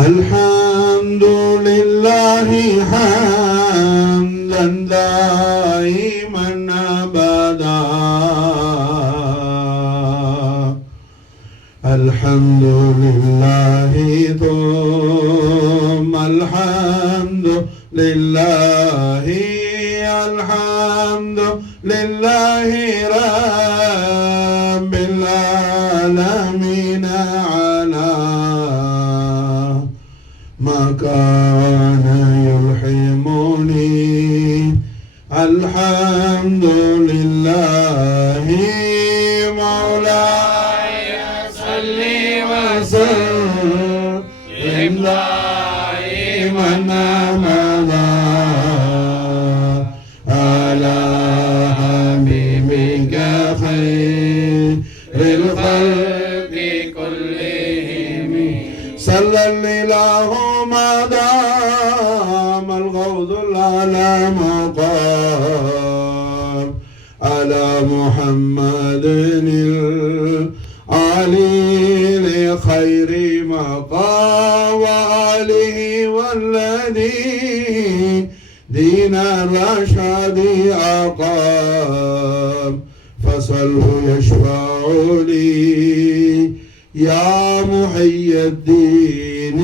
الحمد لله حمدا دائما أبدا الحمد لله ثم الحمد لله الحمد لله رب العالمين على ما كان يلحمني الحمد لله مولاي صل وسلم دائما أبدا على حبيبك خير الخلق كلهم صلى الله ما دام الغوث على مقام على محمد العلي لخير مقام وآله والذي دين الرشاد أقام فصله يشفع لي يا محي الدين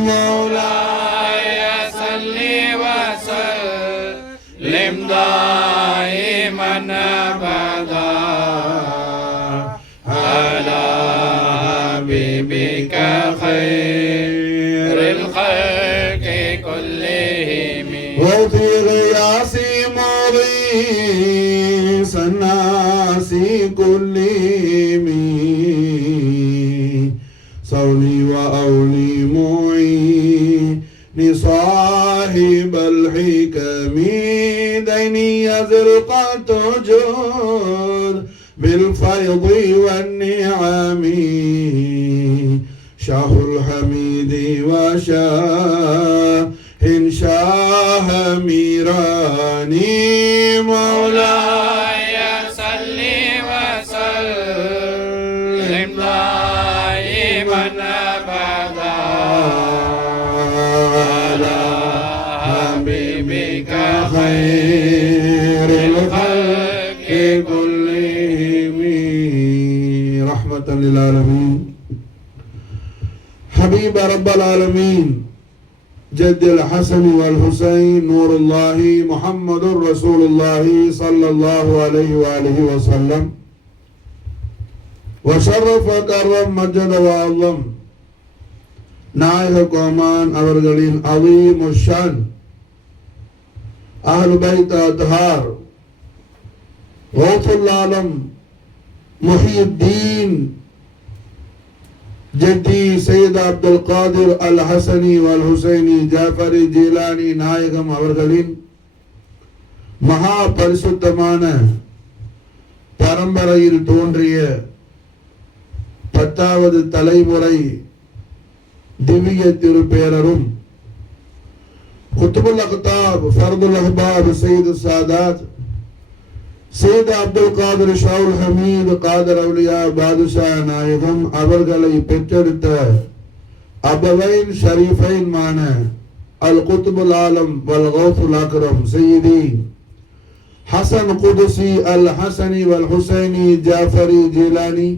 مولاي صل وسلم دائما أبدا على حبيبك خير الخلق كلهم وفي غياثي مغيث الناس كلهم صوني وأولي معين صاحب الحكم ديني يزرق تجود بالفيض والنعم شاه الحميد وشاه شاه ميراني مولاي صل وسلم دائما أبدا على حبيبك خير الخلق كلهم رحمة للعالمين حبيب رب العالمين جد الحسن والحسين نور الله محمد رسول الله صلى الله عليه وآله وسلم وشرف كرم مجد وعظم நாயக கோமான் அவர்களின் அதீம் ஷான் அஹ்ல் பைத் அத்ஹார் கௌசுல் ஆலம் முஹியுத்தீன் ஜத்தி சையத் அப்துல் காதிர் அல் ஹசனி வல் ஹுசைனி ஜாஃபரி ஜீலானி நாயகம் அவர்களின் மகா பரிசுத்தமான பரம்பரையில் தோன்றிய 10வது தலைமுறை திவ்ய திருப்பேரரும் குத்துபுல் அக்தாப் ஃபர்துல் அஹ்பாப் சையது சாதாத் சையத் அப்துல் காதிர் ஷாவுல் ஹமீத் காதர் அவுலியா பாதுஷா நாயகம் அவர்களை பெற்றெடுத்த அபவைன் ஷரீஃபைன் மான அல் குத்துபுல் ஆலம் வல் கௌசுல் அக்ரம் சையதி ஹசன் குதுசி அல் ஹசனி வல் ஹுசைனி ஜாஃபரி ஜீலானி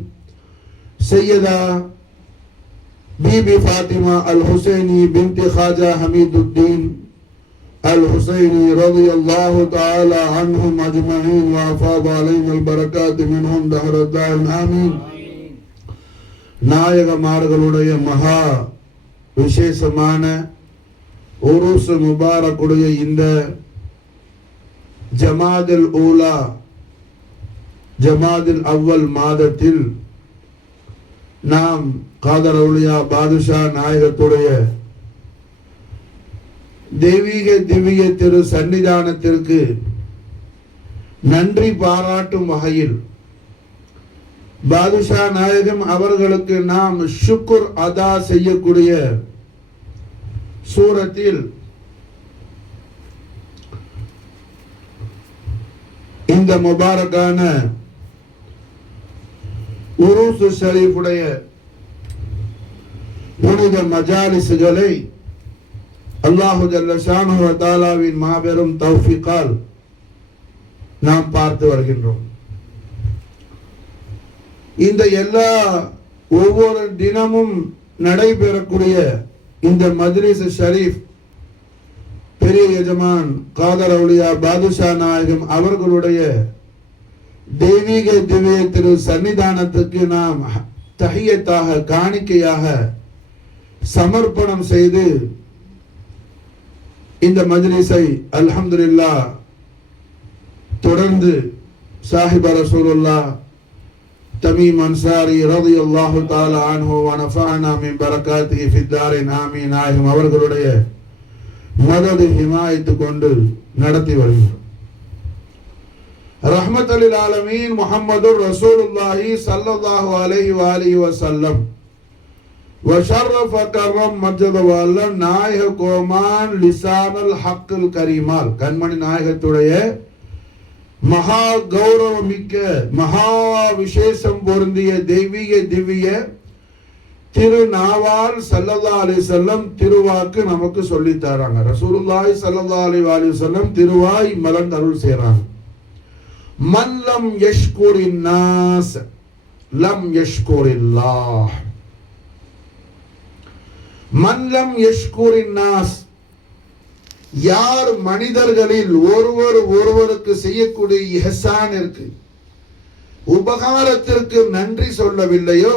சையதா बीबी फातिमा अल हुसैनी बिनती ख्वाजा हमीदुद्दीन अल हुसैनी रज़ियल्लाहु ताला अन्हुम अजमईन व अफ़ाद अलैहिम अल बरकात मिनहुम दहरदान आमीन நாயகமார்களுடைய மகா விசேஷமான உருஸ் முபாரக்குடைய இந்த ஜமாதுல் ஊலா ஜமாதுல் அவ்வல் மாதத்தில் நாம் காதர் அவுலியா பாதுஷா நாயகத்துடைய தெய்வீக திவ்ய திரு சன்னிதானத்திற்கு நன்றி பாராட்டும் வகையில் பாதுஷா நாயகம் அவர்களுக்கு நாம் ஷுக்ர் அதா செய்யக்கூடிய சூரத்தில் இந்த முபாரக்கான உருஸ் ஷரீஃபுடைய புனித மஜாலிசுகளை அல்லாஹு ஜல்ல ஷானஹு வ தஆலாவின் மாபெரும் தௌஃபீகால் நாம் பார்த்து வருகின்றோம். இந்த எல்லா ஒவ்வொரு தினமும் நடைபெறக்கூடிய இந்த மஜ்லிஸ் ஷரீஃப் பெரிய எஜமான் காதர் அவுலியா பாதுஷா நாயகம் அவர்களுடைய தெய்வீக திவ்ய திரு சன்னிதானத்துக்கு நாம் தஹியத்தாக காணிக்கையாக சமர்ப்பணம் செய்து இந்த மஜ்லிஸை அல்ஹம்துலில்லாஹ் தொடர்ந்து சாஹிப ரசூலுல்லாஹ் தமீம் அன்சாரி ரலியல்லாஹு தஆலா அன்ஹு வ நஃபஅனா மின் பரகாத்திஹி ஃபித் தாரின் ஆமீன் நாயகம் அவர்களுடைய மதது ஹிமாயத்து கொண்டு நடத்தி வருகிறோம். ரஹ்மத்துல் லில் ஆலமீன் முஹம்மதுர் ரசூலுல்லாஹி ஸல்லல்லாஹு அலைஹி வ ஆலிஹி வஸல்லம் வ ஷர்ரஃப கர்ரம் மஜ்ஜத வல்ல நாயக கோமான் லிசானுல் ஹக்குல் கரீமால் கண்மணி நாயகத்துடைய மகா கௌரவமிக்க மகா விசேஷம் பொருந்திய தெய்வீக திவ்ய திருநாவால் ஸல்லல்லாஹு அலைஹி வஸல்லம் திருவாக்கு நமக்கு சொல்லி தராங்க. ரசூலுல்லாஹி ஸல்லல்லாஹு அலைஹி வஸல்லம் திருவாய் மலர்ந்து அருள் செய்றாங்க. மன் லம் யஷ்குரின் நாஸ் லம் யஷ்குரில்லாஹ். மன் லம் யஷ்குரின் நாஸ், யார் மனிதர்களில் ஒருவருக்கு செய்யக்கூடிய இஹ்சானிற்கு உபகாரத்திற்கு நன்றி சொல்லவில்லையோ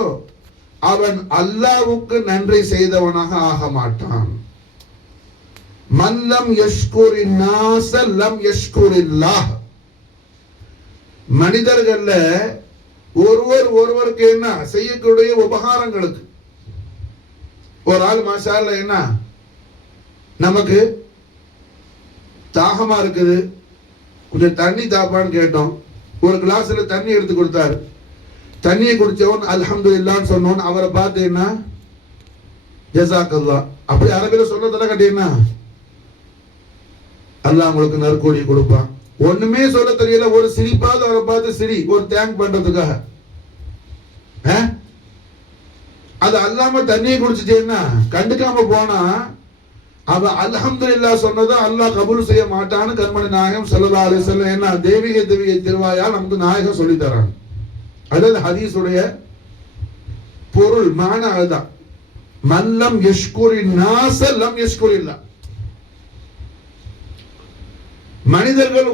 அவன் அல்லாஹ்வுக்கு நன்றி செய்தவனாக ஆக மாட்டான். மன் லம் யஷ்குரின் நாஸ லம் யஷ்குரில்லாஹ். மனிதர்கள்ல ஒருவருக்கு என்ன செய்யக்கூடிய உபகாரங்களுக்கு, ஒரு ஆள் மாஷா அல்லாஹ் என்ன நமக்கு தாகமா இருக்குது கொஞ்சம் தண்ணி தாப்பான்னு கேட்டோம், ஒரு கிளாஸ்ல தண்ணி எடுத்து கொடுத்தாரு, தண்ணியை குடிச்சவன் அல்ஹம்துலில்லாஹ்னு சொன்னவன் அவரை பார்த்து என்ன ஜஸாக்கல்லாஹ் அப்படி அரபில சொல்றதெல்லாம் கேட்டீங்கன்னா அல்லாஹ் உங்களுக்கு நற்கூலி கொடுப்பான். ஒண்ணுமே சொல்ல தெரியல, ஒரு சிரிப்பாவது அவரை பார்த்து சிரி, ஒரு தேங்க் பண்றதுக்காக. அது அல்லாம தண்ணியை குடிச்சிட்டேன்னா கண்டுக்காம போனா அவ அல்ஹம்துலில்லாஹ் சொன்னதை அல்லாஹ் கபூல் செய்ய மாட்டான்னு கண்மணி நாயகம் ஸல்லல்லாஹு அலைஹி வஸல்லம் என்ன தெய்வீக திவ்ய திருவாயால் நமக்கு நாயகம் சொல்லி தராங்க. அதாவது ஹதீஸுடைய பொருள் மானா அதுதான். மல்லம் யஷ்குரின் நாஸ லம் யஷ்குரில்லாஹ். மனிதர்கள்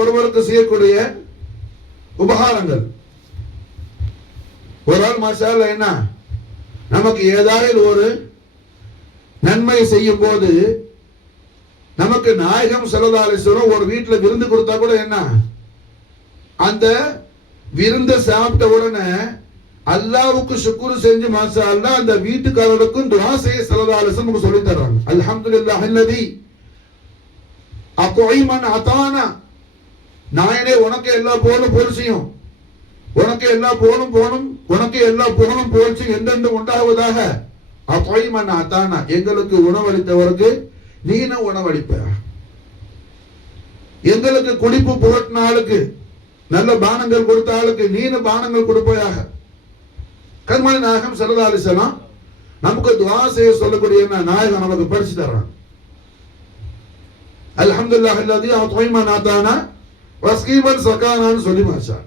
ஒருவருக்கு செய்யக்கூடிய உபகாரங்கள். ஒரு ஆள் மாஷா அல்லாஹ் என்ன நமக்கு ஏதாவது ஒரு நன்மை செய்யும் போது நமக்கு நாயகம் ஸல்லல்லாஹு அலைஹி வஸல்லம் ஒரு வீட்டுல விருந்து கொடுத்தா கூட என்ன அந்த விருந்த சாப்பிட்ட உடனே அல்லாஹ்வுக்கு ஷுக்ர் செஞ்சு மாஷா அல்லாஹ் அந்த வீட்டுக்காரருக்கும் துஆ செய்ய ஸல்லல்லாஹு அலைஹி வஸல்லம் சொல்லி தராங்க. அல்ஹம்துலில்லாஹ் அல்லதி அத்இமன் அதானா. நாயனே உனக்கு எல்லா புகழும் புகழ்ச்சியும், உனக்கு எல்லா புகழும் போனும், உனக்கு எல்லா புகழும் புகழ்ச்சியும் எந்தெந்த உண்டாவதாக. அத்இமன் அதானா, எங்களுக்கு உணவளித்தவருக்கு நீன உணவளிப்ப, எங்களுக்கு குடிப்பு புகட்டின ஆளுக்கு நல்ல பானங்கள் கொடுத்த ஆளுக்கு நீன பானங்கள் கொடுப்பையாக. கண்மணி நாயகம் ஸல்லல்லாஹு அலைஹி வஸல்லம் நமக்கு துஆ செய்ய சொல்லக்கூடிய நாயகம் நமக்கு படிச்சு தர்றாங்க. அல்ஹம்துலில்லாஹ் அல்லதி அத்இமன் அதானா வஸ்கீமன் சகானான்னு சொல்லி மாஷா.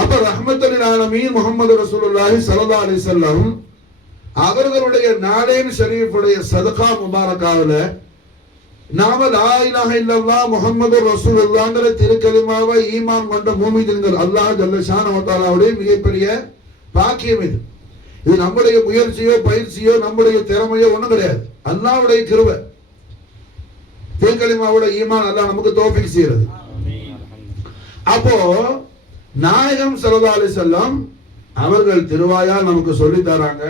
அப்ப ரஹ்மத்துல் லில் ஆலமீன் முஹம்மது ரசூலுல்லாஹி ஸல்லல்லாஹு அலைஹி வஸல்லம் அவர்களுடைய நாளைன் ஷரீஃபுடைய சதகா முபாரக்காவுல நாம லா இலாஹ இல்லல்லாஹ் முஹம்மது ரசூலுல்லாஹ்ங்கற திருக்கலிமாவை ஈமான் கொண்ட மூமின்கள் அல்லாஹ் ஜல்ல ஷானஹு வ தஆலாவுடைய மிகப்பெரிய பாக்கியம் இது. இது நம்முடைய முயற்சியோ பயிற்சியோ நம்முடைய திறமையோ ஒண்ணும் கிடையாது, அல்லாஹ்வுடைய கிருபை. திருக்கலிமாவோட ஈமான் அல்லாஹ் நமக்கு தௌஃபீக் செய்யறது. அப்போ நாயகம் ஸல்லல்லாஹு அலைஹி வஸல்லம் அவர்கள் திருவாயால் நமக்கு சொல்லி தராங்க,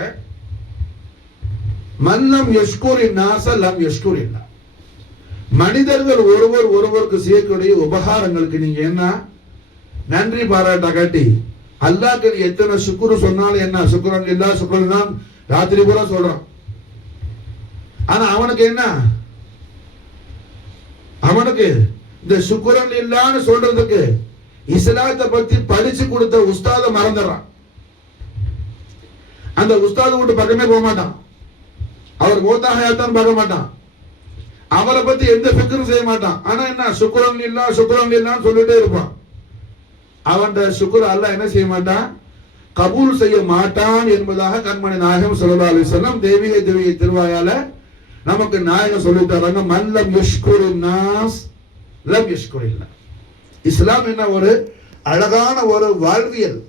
மல்லம் யஷ்குரின் நாஸ லம் யஷ்குரில்லாஹ். மனிதர்கள் ஒருவருக்கு செய்யக்கூடிய உபகாரங்களுக்கு நீங்க என்ன நன்றி பாராட்ட காட்டி அல்லாஹ்க்கு எத்தனை சுக்ரு சொன்னாலும் என்ன சுக்ரன் லில்லாஹ் சுக்ரன் தான் ராத்திரி பூரா சொல்றான். ஆனா அவனுக்கு என்ன, அவனுக்கு இந்த சுக்ரன் லில்லாஹ்னு சொல்றதுக்கு இஸ்லாத்தை பத்தி படிச்சு கொடுத்த உஸ்தாத மறந்துறான். அந்த உஸ்தாது வீட்டு பக்கமே போக மாட்டான். அவர் மூத்தாகையாத்தான் பார்க்க மாட்டான். அவரை பத்தி எந்த ஃபிக்ரும் செய்ய மாட்டான். ஆனா என்ன, சுக்ரன் இல்லான்னு சொல்லிட்டே இருப்பான். அவன் சுக்ர் அல்லாஹ் என்ன செய்ய மாட்டான், கபூல் செய்ய மாட்டான் என்பதாக கண்மணி நாயகம் ஸல்லல்லாஹு அலைஹி வஸல்லம் தெய்வீக திருவாயால நமக்கு நாயகம் சொல்லி தராங்க. மல்லம் யஷ்குரின் நாஸ் லம் யஷ்குரில்லாஹ். இஸ்லாம் என்ன, ஒரு அழகான ஒரு வாழ்வியல்,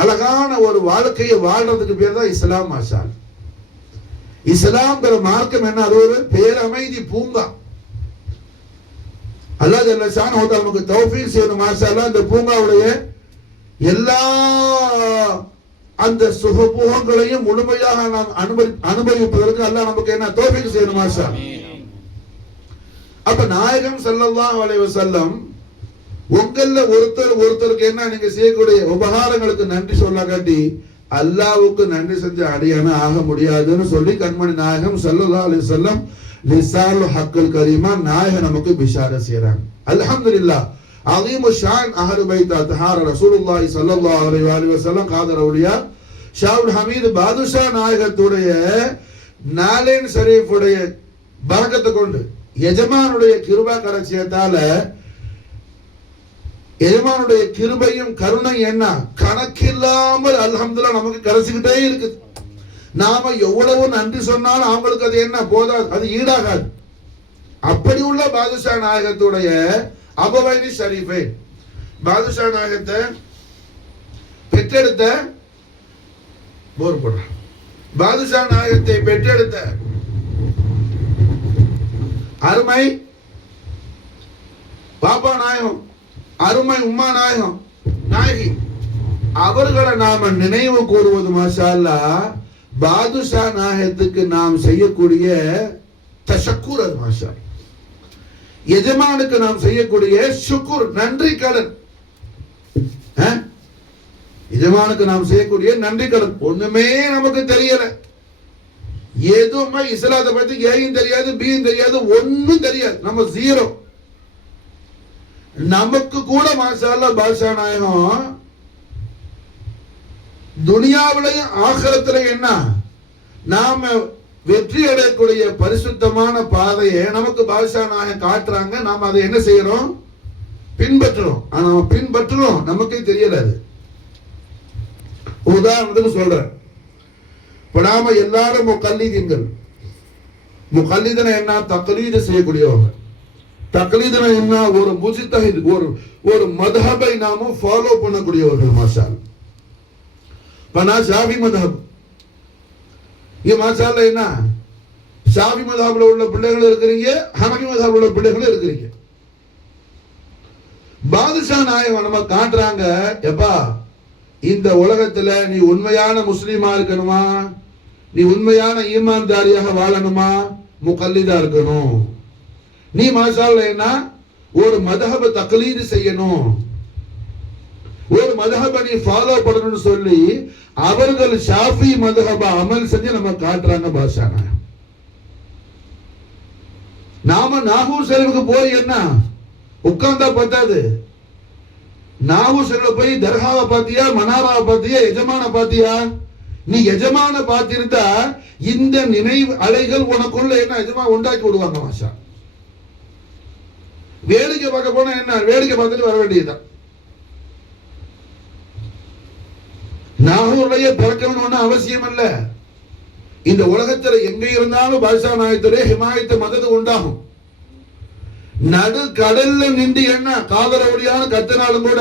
அழகான ஒரு வாழ்க்கையை வாழ்றதுக்கு பேர் தான் இஸ்லாம். மாஷா அல்லாஹ். இஸ்லாம்ங்கிற மார்க்கம் என்ன, அது ஒரு பேரமைதி பூங்கா. அல்லாஹ் ஜல்ல ஷானஹு நமக்கு தௌஃபீக் செய்யணும். மாஷா அல்லாஹ். இந்த பூங்காவுடைய எல்லா அந்த சுகபோகங்களையும் முழுமையாக நாம் அனுபவிப்பதற்கு அல்லாஹ் நமக்கு என்ன தௌஃபீக் செய்யணும். மாஷா அல்லாஹ். அப்ப நாயகம் ஸல்லல்லாஹு அலைஹி வஸல்லம் உங்கள ஒருத்தருக்கு என்ன, நீங்க செய்யக்கூடிய உபகாரங்களுக்கு நன்றி சொல்ல காட்டி அல்லாஹ்வுக்கு நன்றி செஞ்ச அடியான ஆக முடியாதுன்னு சொல்லி கண்மணி நாயகம் ஸல்லல்லாஹு அலைஹி வஸல்லம் லிசானுல் ஹக்குல் கரீமா நாயகம் நமக்கு பிஷாரத் செய்றாங்க. அல்ஹம்துலில்லாஹ். அஸீமு ஷான் அஹ்லு பைத் அத்ஹார் ரசூலுல்லாஹி ஸல்லல்லாஹு அலைஹி வஸல்லம் காதர் அவுலியா ஷாவுல் ஹமீத் பாதுஷா நாயகத்துடைய நாலேன் ஷரீஃபுடைய பரக்கத்தை கொண்டு எஜமானுடைய கிருபா கரட்சியத்தால, எஜமானுடைய கிருபையும் கருணை என்ன கணக்கில்லாமல் அல்ஹம்துலில்லாஹ் நமக்கு கிடைச்சிக்கிட்டே இருக்குது. நாம எவ்வளவு நன்றி சொன்னாலும் அவங்களுக்கு அது என்ன போதாது, அது ஈடாகாது. அப்படி உள்ள பாதுஷா நாயகத்துடைய அபவைனி ஷரீஃபை, பாதுஷா நாயகத்தை பெற்றெடுத்த பாதுஷா நாயகத்தை பெற்றெடுத்த அருமை பாப்பா நாயகம், அருமை உம்மா நாயகம் நாயகி, அவர்களை நாம நினைவு கூறுவது மாஷா அல்லாஹ் பாதுஷா நாயகத்துக்கு நாம் செய்யக்கூடிய தஷக்குர். அது மாஷா எஜமானுக்கு நாம் செய்யக்கூடிய ஷுக்குர், நன்றி கடன். எஜமானுக்கு நாம் செய்யக்கூடிய நன்றி கடன். ஒண்ணுமே நமக்கு தெரியல, எதுவுமே இஸ்லாத்தை பத்தி ஏயும் தெரியாது, பியும் தெரியாது, ஒன்னும் தெரியாது, நம்ம ஜீரோ. நமக்கு கூட மாஷா அல்லாஹ் பாதுஷா நாயகம் துனியாவிலையும் ஆகிரத்திலையும் என்ன, நாம வெற்றி அடையக்கூடிய பரிசுத்தமான பாதையை நமக்கு பாதுஷா நாயகம் காட்டுறாங்க. நாம அதை என்ன செய்யறோம், பின்பற்றுறோம். ஆனா நம்ம பின்பற்றுறோம், நமக்கே தெரியல. அது உதாரணத்துக்கு சொல்றேன். இப்ப நாம எல்லாரும் முகல்லிதீன்கள். முகல்லிதன என்ன, தக்லீத் செய்யக்கூடியவங்க. தக்லீதுனா என்ன, ஒரு முஜ்தஹித், ஒரு மத்ஹபை நாம ஃபாலோ பண்ணக்கூடியவர்கள். மாஷா அல்லாஹ். பனா ஷாஃபி மத்ஹப், இது மாஷா அல்லாஹ் என்ன, ஷாஃபி மத்ஹப்ல உள்ள பிள்ளைகள் இருக்கிறீங்க, ஹனஃபி மத்ஹப்ல உள்ள பிள்ளைகள் இருக்கிறீங்க. பாதுஷா நாயகம் நம்ம காட்டுறாங்க, எப்பா இந்த உலகத்துல நீ உண்மையான முஸ்லீமா இருக்கணுமா, நீ உண்மையான ஈமான்தாரியாக வாழணுமா, முகல்லிதா இருக்கணும். நீ மாஷா அல்லாஹ் என்ன, ஒரு மதஹப தக்லீத் செய்யணும், ஒரு மதஹப நீ ஃபாலோ பண்ணணும்னு சொல்லி அவர்கள் ஷாஃபி மதஹப அமல் செஞ்சு நம்ம காட்டுறாங்க. பாஷா நாம நாகூர் ஷரீஃபுக்கு போய் என்ன உட்கார்ந்தா பத்தாது. நாகூர் ஷரீஃப்ல போய் தர்காவை பாத்தியா, மனாராவை பாத்தியா, எஜமான பாத்தியா? நீ எஜமான பார்த்திருந்தா இந்த நினைவு அலைகள் உனக்குள்ள என்ன எஜமா உண்டாக்கி விடுவாங்க. மாஷா வேடிக்கை பார்க்க போனா என்ன, வேடிக்கை பார்த்துட்டு வர வேண்டியதுதான். நாகூர்லயே பிறக்கணும் ஒண்ணு அவசியம் அல்ல. இந்த உலகத்துல எங்க இருந்தாலும் பாதுஷா நாயகத்துடைய ஹிமாயத்து மதது உண்டாகும். நடு கடல்ல நின்று என்ன காதரவழியான கத்தினாலும் கூட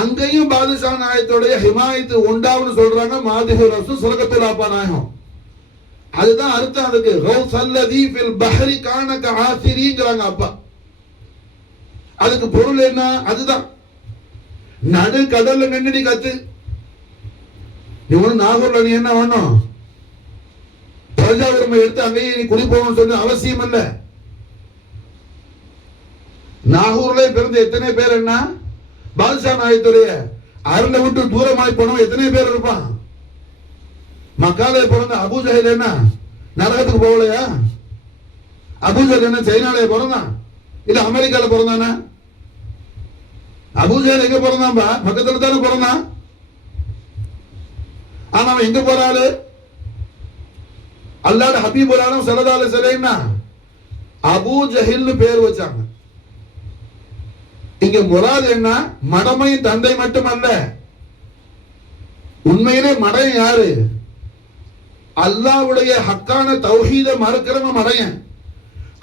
அங்கேயும் பாதுஷா நாயகத்துடைய ஹிமாயத்து உண்டாகும்னு சொல்றாங்க. மாதிஹு ரசூல் சுரகத்துல் ஆபா நாயகம். அதுதான் அர்த்தம். அதுக்கு ரௌசல்லதி ஃபில் பஹரி கானக ஆசிரிங்கறாங்க அப்பா. அதுக்கு பொருள் என்ன, அதுதான். நடு கடல்ல நின்று கத்து. நீ ஒண்ணு நாகூர்ல நீ என்ன வேணும், பிரஜா உரிமை எடுத்து அங்கேயே நீ குடி போகணும்னு சொல்லி அவசியம் இல்ல. நாகூர்ல பிறந்த எத்தனை பேர் என்ன பாதுஷா நாயகத்துடைய அருளை விட்டு தூரமாய் போனவன் எத்தனை பேர் இருப்பான். மக்காலே பிறந்த அபூஜஹல் என்ன நரகத்துக்கு போகலையா? அபூஜஹல் என்ன சைனாலே பிறந்தான், இல்ல அமெரிக்கால பிறந்தானா? அபூஜஹல் எங்க பிறந்தான்பா? பக்கத்துல தானே பிறந்தான். ஆனா அவன் எங்க போறாரு? அல்லாஹ்வுடைய ஹபீபுல் ஆலம் ஸல்லல்லாஹு அலைஹி வஸல்லம் அபூ ஜஹில்னு பேர் வச்சாங்க. இங்க முராது என்ன? மடமை தந்தை மட்டுமல்ல, உண்மையிலே மடையன் யாரு? அல்லாஹ்வுடைய ஹக்கான தௌஹீத மறுக்கிறவன் மடையன்.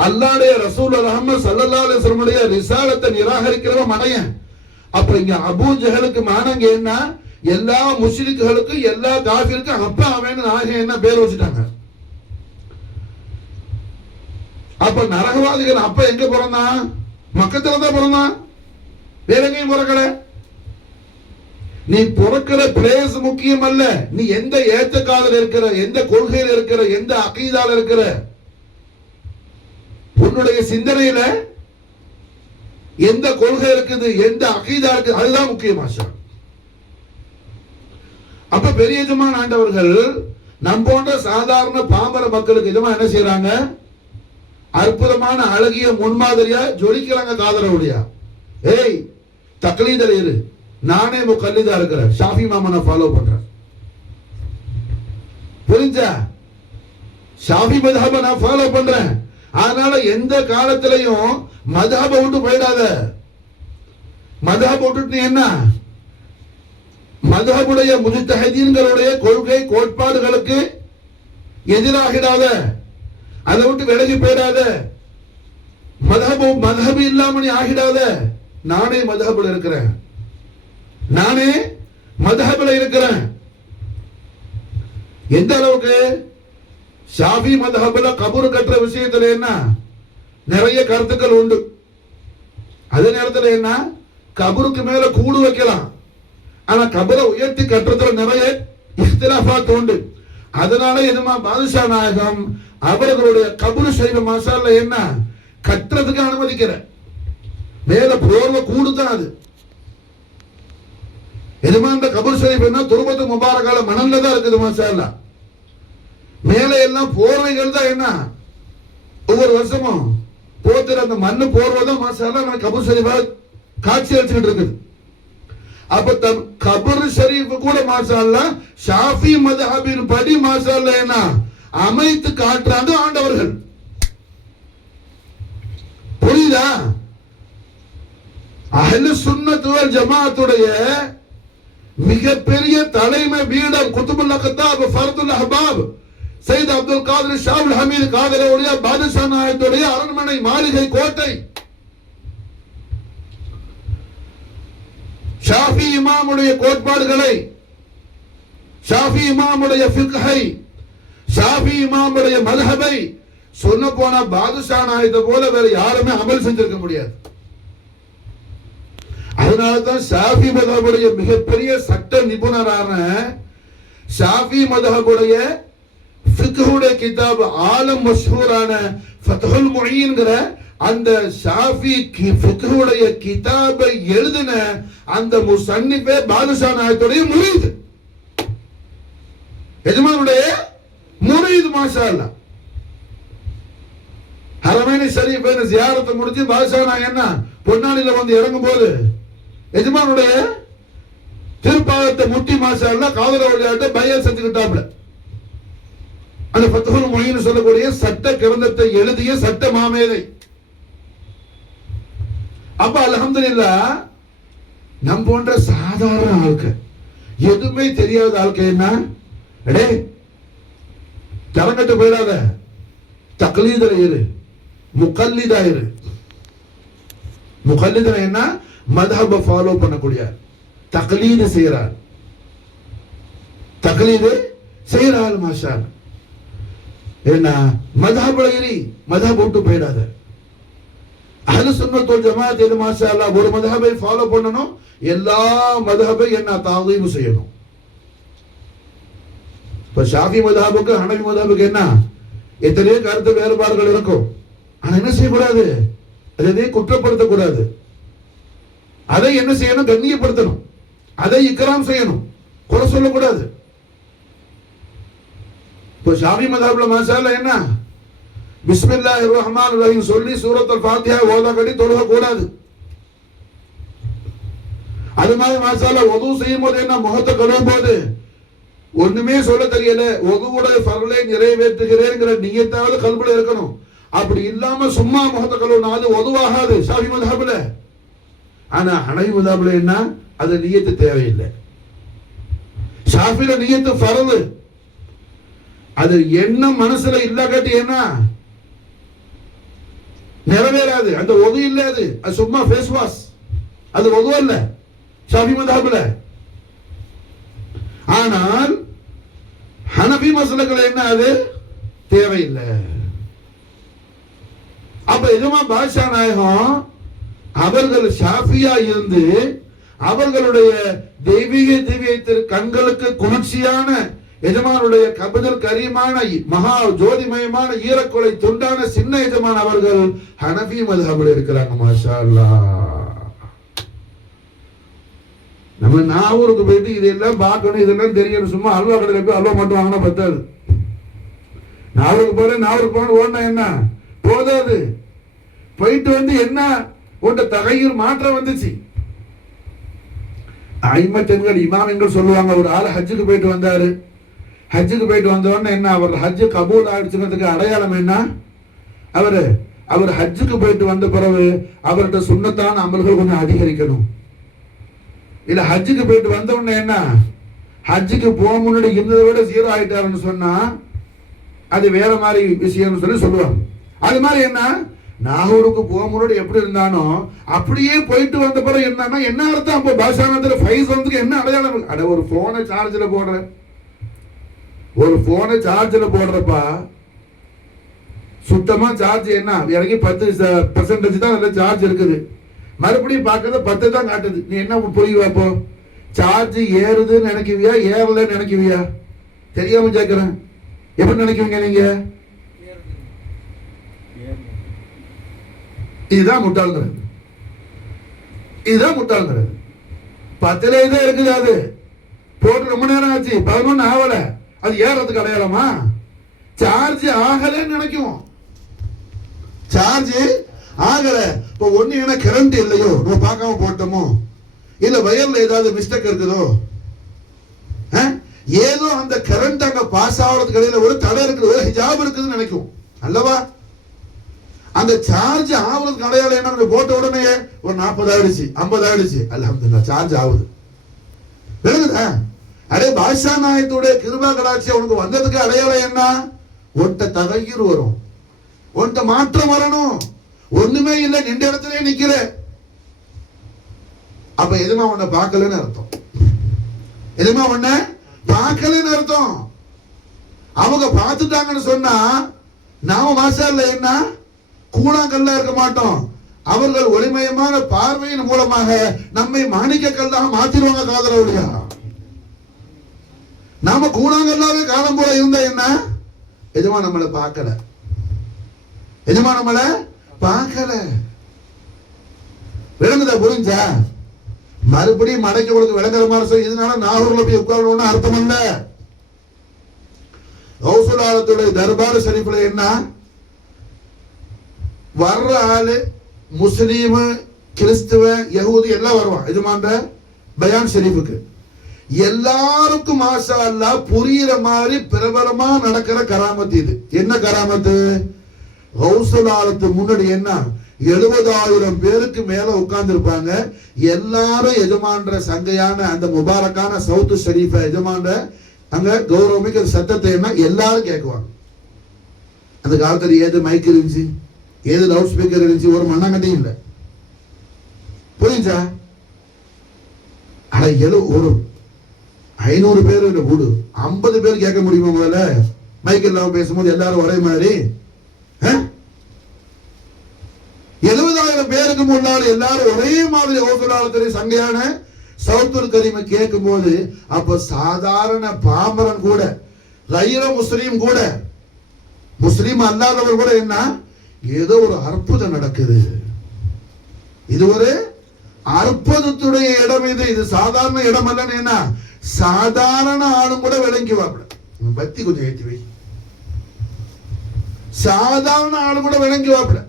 அல்லாஹ்வுடைய ரசூல் முஹம்மது ஸல்லல்லாஹு அலைஹி வஸல்லம் ரிசாலத்தை நிராகரிக்கிறவன் மடையன். அப்ப இங்க அபூ ஜஹலுக்கு மானங்க என்ன? எல்லா முஷ்ரிக்குகளுக்கும் எல்லா காஃபிருக்கும் அப்ப அவன் நாயகன் என்ன பேர் வச்சுட்டாங்க. அப்ப நரகவாதிகள் அப்ப எங்க பிறந்தான்? மக்கத்துல தான் பிறந்தான், வேற எங்கேயும் பிறக்கல. நீ பிறக்கிற பிளேஸ் முக்கியம் அல்ல, நீ எந்த ஏத்தக்காதல் இருக்கிற, எந்த கொள்கையில் இருக்கிற, எந்த அகீதால இருக்கிற, உன்னுடைய சிந்தனையில எந்த கொள்கை இருக்குது, எந்த அகீதா இருக்குது, அதுதான் முக்கியமாச்சா. அப்ப பெரிய எஜமான் ஆண்டவர்கள் நம் போன்ற சாதாரண பாமர மக்களுக்கு எஜமா என்ன செய்யறாங்க? அற்புதமான அழகிய முன்மாதிரியா ஜொலிக்கிறாங்க காதரவுடையா. ஏய் தக்லீதர் இரு, நானே முகல்லிதா இருக்கிறேன், ஷாஃபி மாமனை ஃபாலோ பண்றேன். புரிஞ்சா? ஷாஃபி மذஹபை நான் ஃபாலோ பண்றேன். அதனால எந்த காலத்திலையும் மذஹபை விட்டு போயிடாத. மذஹபை விட்டுட்டு என்ன? மذஹபுடைய முஜ்தஹிதீன்களுடைய கொள்கை கோட்பாடுகளுக்கு எதிராகிடாத, அதை விட்டு விலகி போயிடாத. மذஹபு இல்லாம நீ ஆகிடாத. நானே மذஹபுல இருக்கிறேன், நானே மذஹபுல இருக்கிறேன். எந்த அளவுக்கு? ஷாஃபி மذஹபுல கபர் கட்டுற விஷயத்துல என்ன நிறைய கருத்துக்கள் உண்டு. அதே நேரத்தில் என்ன? கபருக்கு மேல கூடு வைக்கலாம், ஆனா கபரை உயர்த்தி கட்டுறதுல நிறைய இஃப்திலாஃபாத் உண்டு. அதனால எதுமா பாதுஷா நாயகம் அவர்களுடைய கபரு ஷரீஃப் மசாலா என்ன கட்டுறதுக்கு அனுமதிக்கிற. மேல போர்வ கூடுதான் அது. எதுமா இந்த கபர் ஷரீஃப் என்ன துருபத்து முபாரகால மணல்ல தான் இருக்குது மசாலா. மேல எல்லாம் போர்வைகள் தான் என்ன ஒவ்வொரு வருஷமும் போத்துற அந்த மண்ணு போர்வதான் மசாலா கபர் ஷரீஃபா காட்சி அளிச்சுக்கிட்டு இருக்குது. அப்ப கபர் ஷரீஃப் கூட மாஷாஅல்லா ஷாஃபி மذஹபின் படி மாஷாஅல்லா என்ன அமைத்து காட்டுறாங்க ஆண்டவர்கள். புரியுதா? அஹ்லு சுன்னத் வல் ஜமாஅத்துடைய மிகப்பெரிய தலைமை பீடம் குதுபுல் அக்தாப் ஃபர்துல் அஹ்பாப் சையத் அப்துல் காதிர் ஷாவுல் ஹமீத் காதரவுடைய பாதுஷா நாயகத்துடைய அரண்மனை மாளிகை கோட்டை. ஷாஃபி இமாமுடைய கோட்பாடுகளை, ஷாஃபி இமாமுடைய ஃபிக்ஹை, ஷாஃபி இமாமுடைய மذஹபை சொன்ன போனா பாதுஷா நாயகத்தை போல வேற யாருமே அமல் செஞ்சிருக்க முடியாது. அதனால்தான் ஷாஃபி மذஹபுடைய மிகப்பெரிய சட்ட நிபுணரான ஷாஃபி மذஹபுடைய ஃபிக்ஹுடைய கிதாப் ஆலம் மஷ்ஹூரான ஃபத்ஹுல் முஈன்ங்கற அந்த ஷாஃபி ஃபிக்ஹுடைய கிதாபை எழுதின அந்த முஸன்னிஃபே பாதுஷா நாயகத்துடைய முரீத், எஜமானுடைய முரீத். மாஷாஅல்லாஹ் ஹரமைன் ஷரீஃபைன் ஜியாரத்தை முடிஞ்சு பாதுஷா நாயகம் என்ன பொன்னானில வந்து இறங்கும் போது எஜமானுடைய திருப்பாவத்தை முட்டி மாஷாஅல்லாஹ் காதலவுடையாட்ட பையல் செஞ்சுக்கிட்டாப்ல. அந்த ஃபத்ஹுல் முஈன் சொல்லக்கூடிய சட்ட கிரந்தத்தை எழுதிய சட்ட மாமேதை. அப்ப அல்ஹம்துலில்லாஹ் நம் போன்ற சாதாரண ஆட்கள், எதுவுமே தெரியாத ஆட்கள் என்ன அடே தரங்கட்டு போயிடாத, தக்லீதர இரு, முகல்லிதா இரு. முகல்லிதர என்ன? மذஹபை ஃபாலோ பண்ணக்கூடிய, தக்லீது செய்யறார், தக்லீது செய்யறாள். மாஷாஅல்லாஹ் என்ன மذஹபுல இரு, மذஹப் விட்டு போயிடாத. அஹ்லு சுன்னத் வல் ஜமாஅத் இது மாஷாஅல்லாஹ் ஒரு மذஹபை ஃபாலோ பண்ணனும், எல்லா மذஹபை என்ன தாதீம் செய்யணும். இப்ப ஷாஃபி மذஹபுக்கு ஹனஃபி மذஹபுக்கு என்ன எத்தனையோ கருத்து வேறுபாடுகள் இருக்கும். ஆனா என்ன செய்யக்கூடாது? அதை குற்றப்படுத்த கூடாது. அதை என்ன செய்யணும்? கண்ணியப்படுத்தணும், அதை இக்ராம் செய்யணும், குறை சொல்லக்கூடாது. இப்போ ஷாஃபி மذஹபுல மாஷாஅல்லாஹ் என்ன பிஸ்மில்லாஹிர் ரஹ்மானிர் ரஹீம் சொல்லி சூரத்துல் ஃபாத்திஹா ஓத கட்டி தொழுக கூடாது. அது மாதிரி மாஷாஅல்லாஹ் வுது செய்யும் போது என்ன முகத்தை கழுவும் போது ஒண்ணுமே சொல்ல தெரியல, ஒதுவுடைய பரலை நிறைவேற்றுகிறேங்கிற நியத்தாவது கல்புல இருக்கணும். அப்படி இல்லாம சும்மா முகத்தை கழுவுனா அது ஒதுவாகாது ஷாஃபி மذஹப்ல. ஆனா ஹனஃபி மذஹப்ல என்ன, அது நியத்து தேவையில்லை. ஷாஃபில நியத்து ஃபர்து, அது எண்ணம் மனசுல இல்லாட்டி என்ன நிறைவேறாது. அந்த ஒது இல்ல, அது சும்மா ஃபேஸ் வாஷ், அது ஒது அல்ல ஷாஃபி மذஹப்ல. ஆனால் ஹனஃபி மஸ்லக்ல என்ன, அது தேவையில்லை. அப்ப எஜமா பாஷா நாயகம் அவர்கள் ஷாஃபியா இருந்து அவர்களுடைய தெய்வீக திவ்யத்திற்கு கண்களுக்கு குளிர்ச்சியான எஜமானுடைய கபதல் கரீமான மகா ஜோதிமயமான ஈரக்கொலை துண்டான சின்ன எஜமான் அவர்கள் ஹனஃபி மذஹப்ல இருக்கிறாங்க. மாஷா அல்லாஹ். நம்ம நாவூருக்கு போயிட்டு இதெல்லாம் பார்க்கணும், இதெல்லாம் தெரியணும். சும்மா அல்வா கடையில் போய் அல்வா மட்டும் வாங்கினா பத்தாது. நாவூருக்கு போறேன் ஓடனா என்ன போதாது. போயிட்டு வந்து என்ன உண்ட தகையில் மாற்றம் வந்துச்சு. ஐம்பத்தெண்கள் இமாமங்கள் சொல்லுவாங்க, ஒரு ஆள் ஹஜ்ஜுக்கு போயிட்டு வந்தாரு. ஹஜ்ஜுக்கு போயிட்டு வந்தோடனே என்ன, அவர் ஹஜ்ஜு கபூல் ஆயிடுச்சுங்கிறதுக்கு அடையாளம் என்ன, அவர் ஹஜ்ஜுக்கு போயிட்டு வந்த பிறகு அவர்கிட்ட சுன்னத்தான அமல்கள் கொஞ்சம் அதிகரிக்கணும். இல்ல ஹஜ்ஜுக்கு போயிட்டு வந்த உடனே என்ன, ஹஜ்ஜுக்கு போக முன்னாடி இருந்ததை விட 0 ஆயிட்டாருன்னு சொன்னா அது வேற மாதிரி விஷயம்னு சொல்லுவாங்க. அது மாதிரி என்ன, நாகூருக்கு போக முன்னாடி எப்படி இருந்தானோ அப்படியே போயிட்டு வந்த பிறகு என்னன்னா என்ன அர்த்தம், அப்போ பாஷானத்துல ஃபைஸ் வந்ததுக்கு என்ன அடையாளம். அட ஒரு போனை சார்ஜில் போடுறப்பா சுத்தமா சார்ஜ் என்ன இறங்கி 10% தான் அதுல சார்ஜ் இருக்குது. மறுபடியும் பார்க்கறது 10 தான் காட்டுது. நீ என்ன புரியுவா, அப்போ சார்ஜ் ஏறுதுன்னு நினைக்குவியா ஏறலன்னு நினைக்குவியா? தெரியாம கேட்கிறேன், எப்படி நினைக்குவீங்க நீங்க? இதுதான் முட்டாள்ங்கிறது. 10லே தான் இருக்குது. அது போட்டு ரொம்ப நேரம் ஆச்சு, 11 ஆகல, அது ஏறதுக்கு அடையாளமா? சார்ஜ் ஆகலன்னு நினைக்கும். சார்ஜ் ஆகல. இப்போ ஒண்ணு என்ன கரண்ட் இல்லையோ, நம்ம பார்க்காம போட்டோமோ, இல்ல வயர்ல ஏதாவது மிஸ்டேக் இருக்குதோ, ஏதோ அந்த கரண்ட் அங்க பாஸ் ஆகிறதுக்கு இடையில ஒரு தடை இருக்குது, ஒரு ஹிஜாப் இருக்குதுன்னு நினைக்கும் அல்லவா? அந்த சார்ஜ் ஆகுறதுக்கு அடையாளம் என்ன, போட்ட உடனே ஒரு 40 ஆயிடுச்சு 50 ஆயிடுச்சு, அல்ஹம்துலில்லாஹ் சார்ஜ் ஆகுது. விளங்குதா? அடே பாஷா நாயத்துடைய கிருபா கடாட்சி உனக்கு வந்ததுக்கு அடையாளம் என்ன, ஒட்ட தகையூர் வரும், ஒட்ட மாற்றம் வரணும். ஒண்ணுமே இல்லை, நின்ற இடத்துல நிக்கிற. அப்ப எதுமா உன்னை பார்க்கலன்னு அர்த்தம். எதுமா உன்னை பார்க்கலன்னு அர்த்தம். அவங்க பார்த்துட்டாங்கன்னு சொன்னா நாம மாஷா இல்ல என்ன கூழாங்கல்ல இருக்க மாட்டோம். அவர்கள் ஒளிமயமான பார்வையின் மூலமாக நம்மை மாணிக்க கல்லாக மாத்திடுவாங்க. காதலவுடையா நாம கூழாங்கல்லாவே காலம் போல இருந்தா என்ன, எதுமா நம்மளை பார்க்கல, எதுமா நம்மளை பார்க்கல. விளங்குதா? புரிஞ்சா? மறுபடியும் மடக்கி கொடுக்க விளங்குற மாதிரி சொல்லி இதனால நாகூர்ல போய் உட்காரணும்னு அர்த்தம் இல்ல. கௌசுலாலத்துடைய தர்பார் ஷரீஃப்ல என்ன, வர்ற ஆளு முஸ்லீம் கிறிஸ்துவ யஹூதி எல்லாம் வருவான் எஜமான்ற பயான் ஷரீஃபுக்கு. எல்லாருக்கும் மாஷா அல்லாஹ் புரியுற மாதிரி பிரபலமா நடக்கிற கராமத்து இது. என்ன கராமத்து? கௌசுல் ஆலத்து முன்னாடி என்ன 70,000 பேருக்கு மேல உட்கார்ந்து இருப்பாங்க. எல்லாரும் எஜமான்ற சங்கையான அந்த முபாரக்கான சவுத் ஷரீஃப எஜமான்ற அங்க கௌரவமிக்க சத்தத்தை என்ன எல்லாரும் கேட்குவாங்க. அந்த காலத்துல ஏது மைக் இருந்துச்சு, ஏது லவுட் ஸ்பீக்கர் இருந்துச்சு, ஒரு மண்ணாங்கட்டையும் இல்லை. புரிஞ்சா? ஆனா ஒரு 500 பேர் கூடு 50 பேர் கேட்க முடியுமா? முதல்ல மைக் இல்லாம பேசும்போது எல்லாரும் ஒரே மாதிரி 70,000 பேருக்கு முன்னாடி எல்லாரும் ஒரே மாதிரி ஓசலாளத்திலே சங்கையான சவுத்துல் கரீமை கேட்கும் போது அப்ப சாதாரண பாமரன் கூட, கைர முஸ்லீம் கூட, முஸ்லீம் அல்லாதவர் கூட என்ன, ஏதோ ஒரு அற்புதம் நடக்குது. இது ஒரு அற்புதத்துடைய இடம். இது சாதாரண இடம் அல்லன்னு என்ன, சாதாரண ஆளும் கூட விளங்கி வாப்பட. பத்தி கொஞ்சம் ஏற்றி வை. சாதாரண ஆளும் கூட விளங்கி வாப்பட.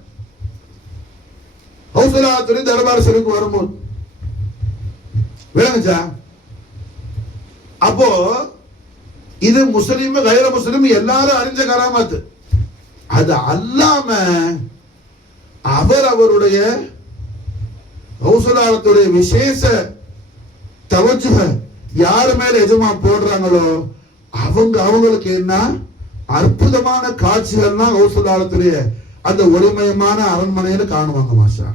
ஹவுசலாத்துறை தர்பார் ஷரீஃப் வரும்போது விளங்குச்சா? அப்போ இது முஸ்லிம் கைர முஸ்லிம் எல்லாரும் அறிஞ்ச கராமத்து. அது அல்லாம அவருடைய கௌசலாலத்துடைய விசேஷ தவஜுஹ யாரு மேல எஜமா போடுறாங்களோ அவங்களுக்கு என்ன அற்புதமான காட்சிகள்னா கௌசலாலத்துடைய அந்த ஒளிமயமான அரண்மனையில காணுவாங்க. மாஷா,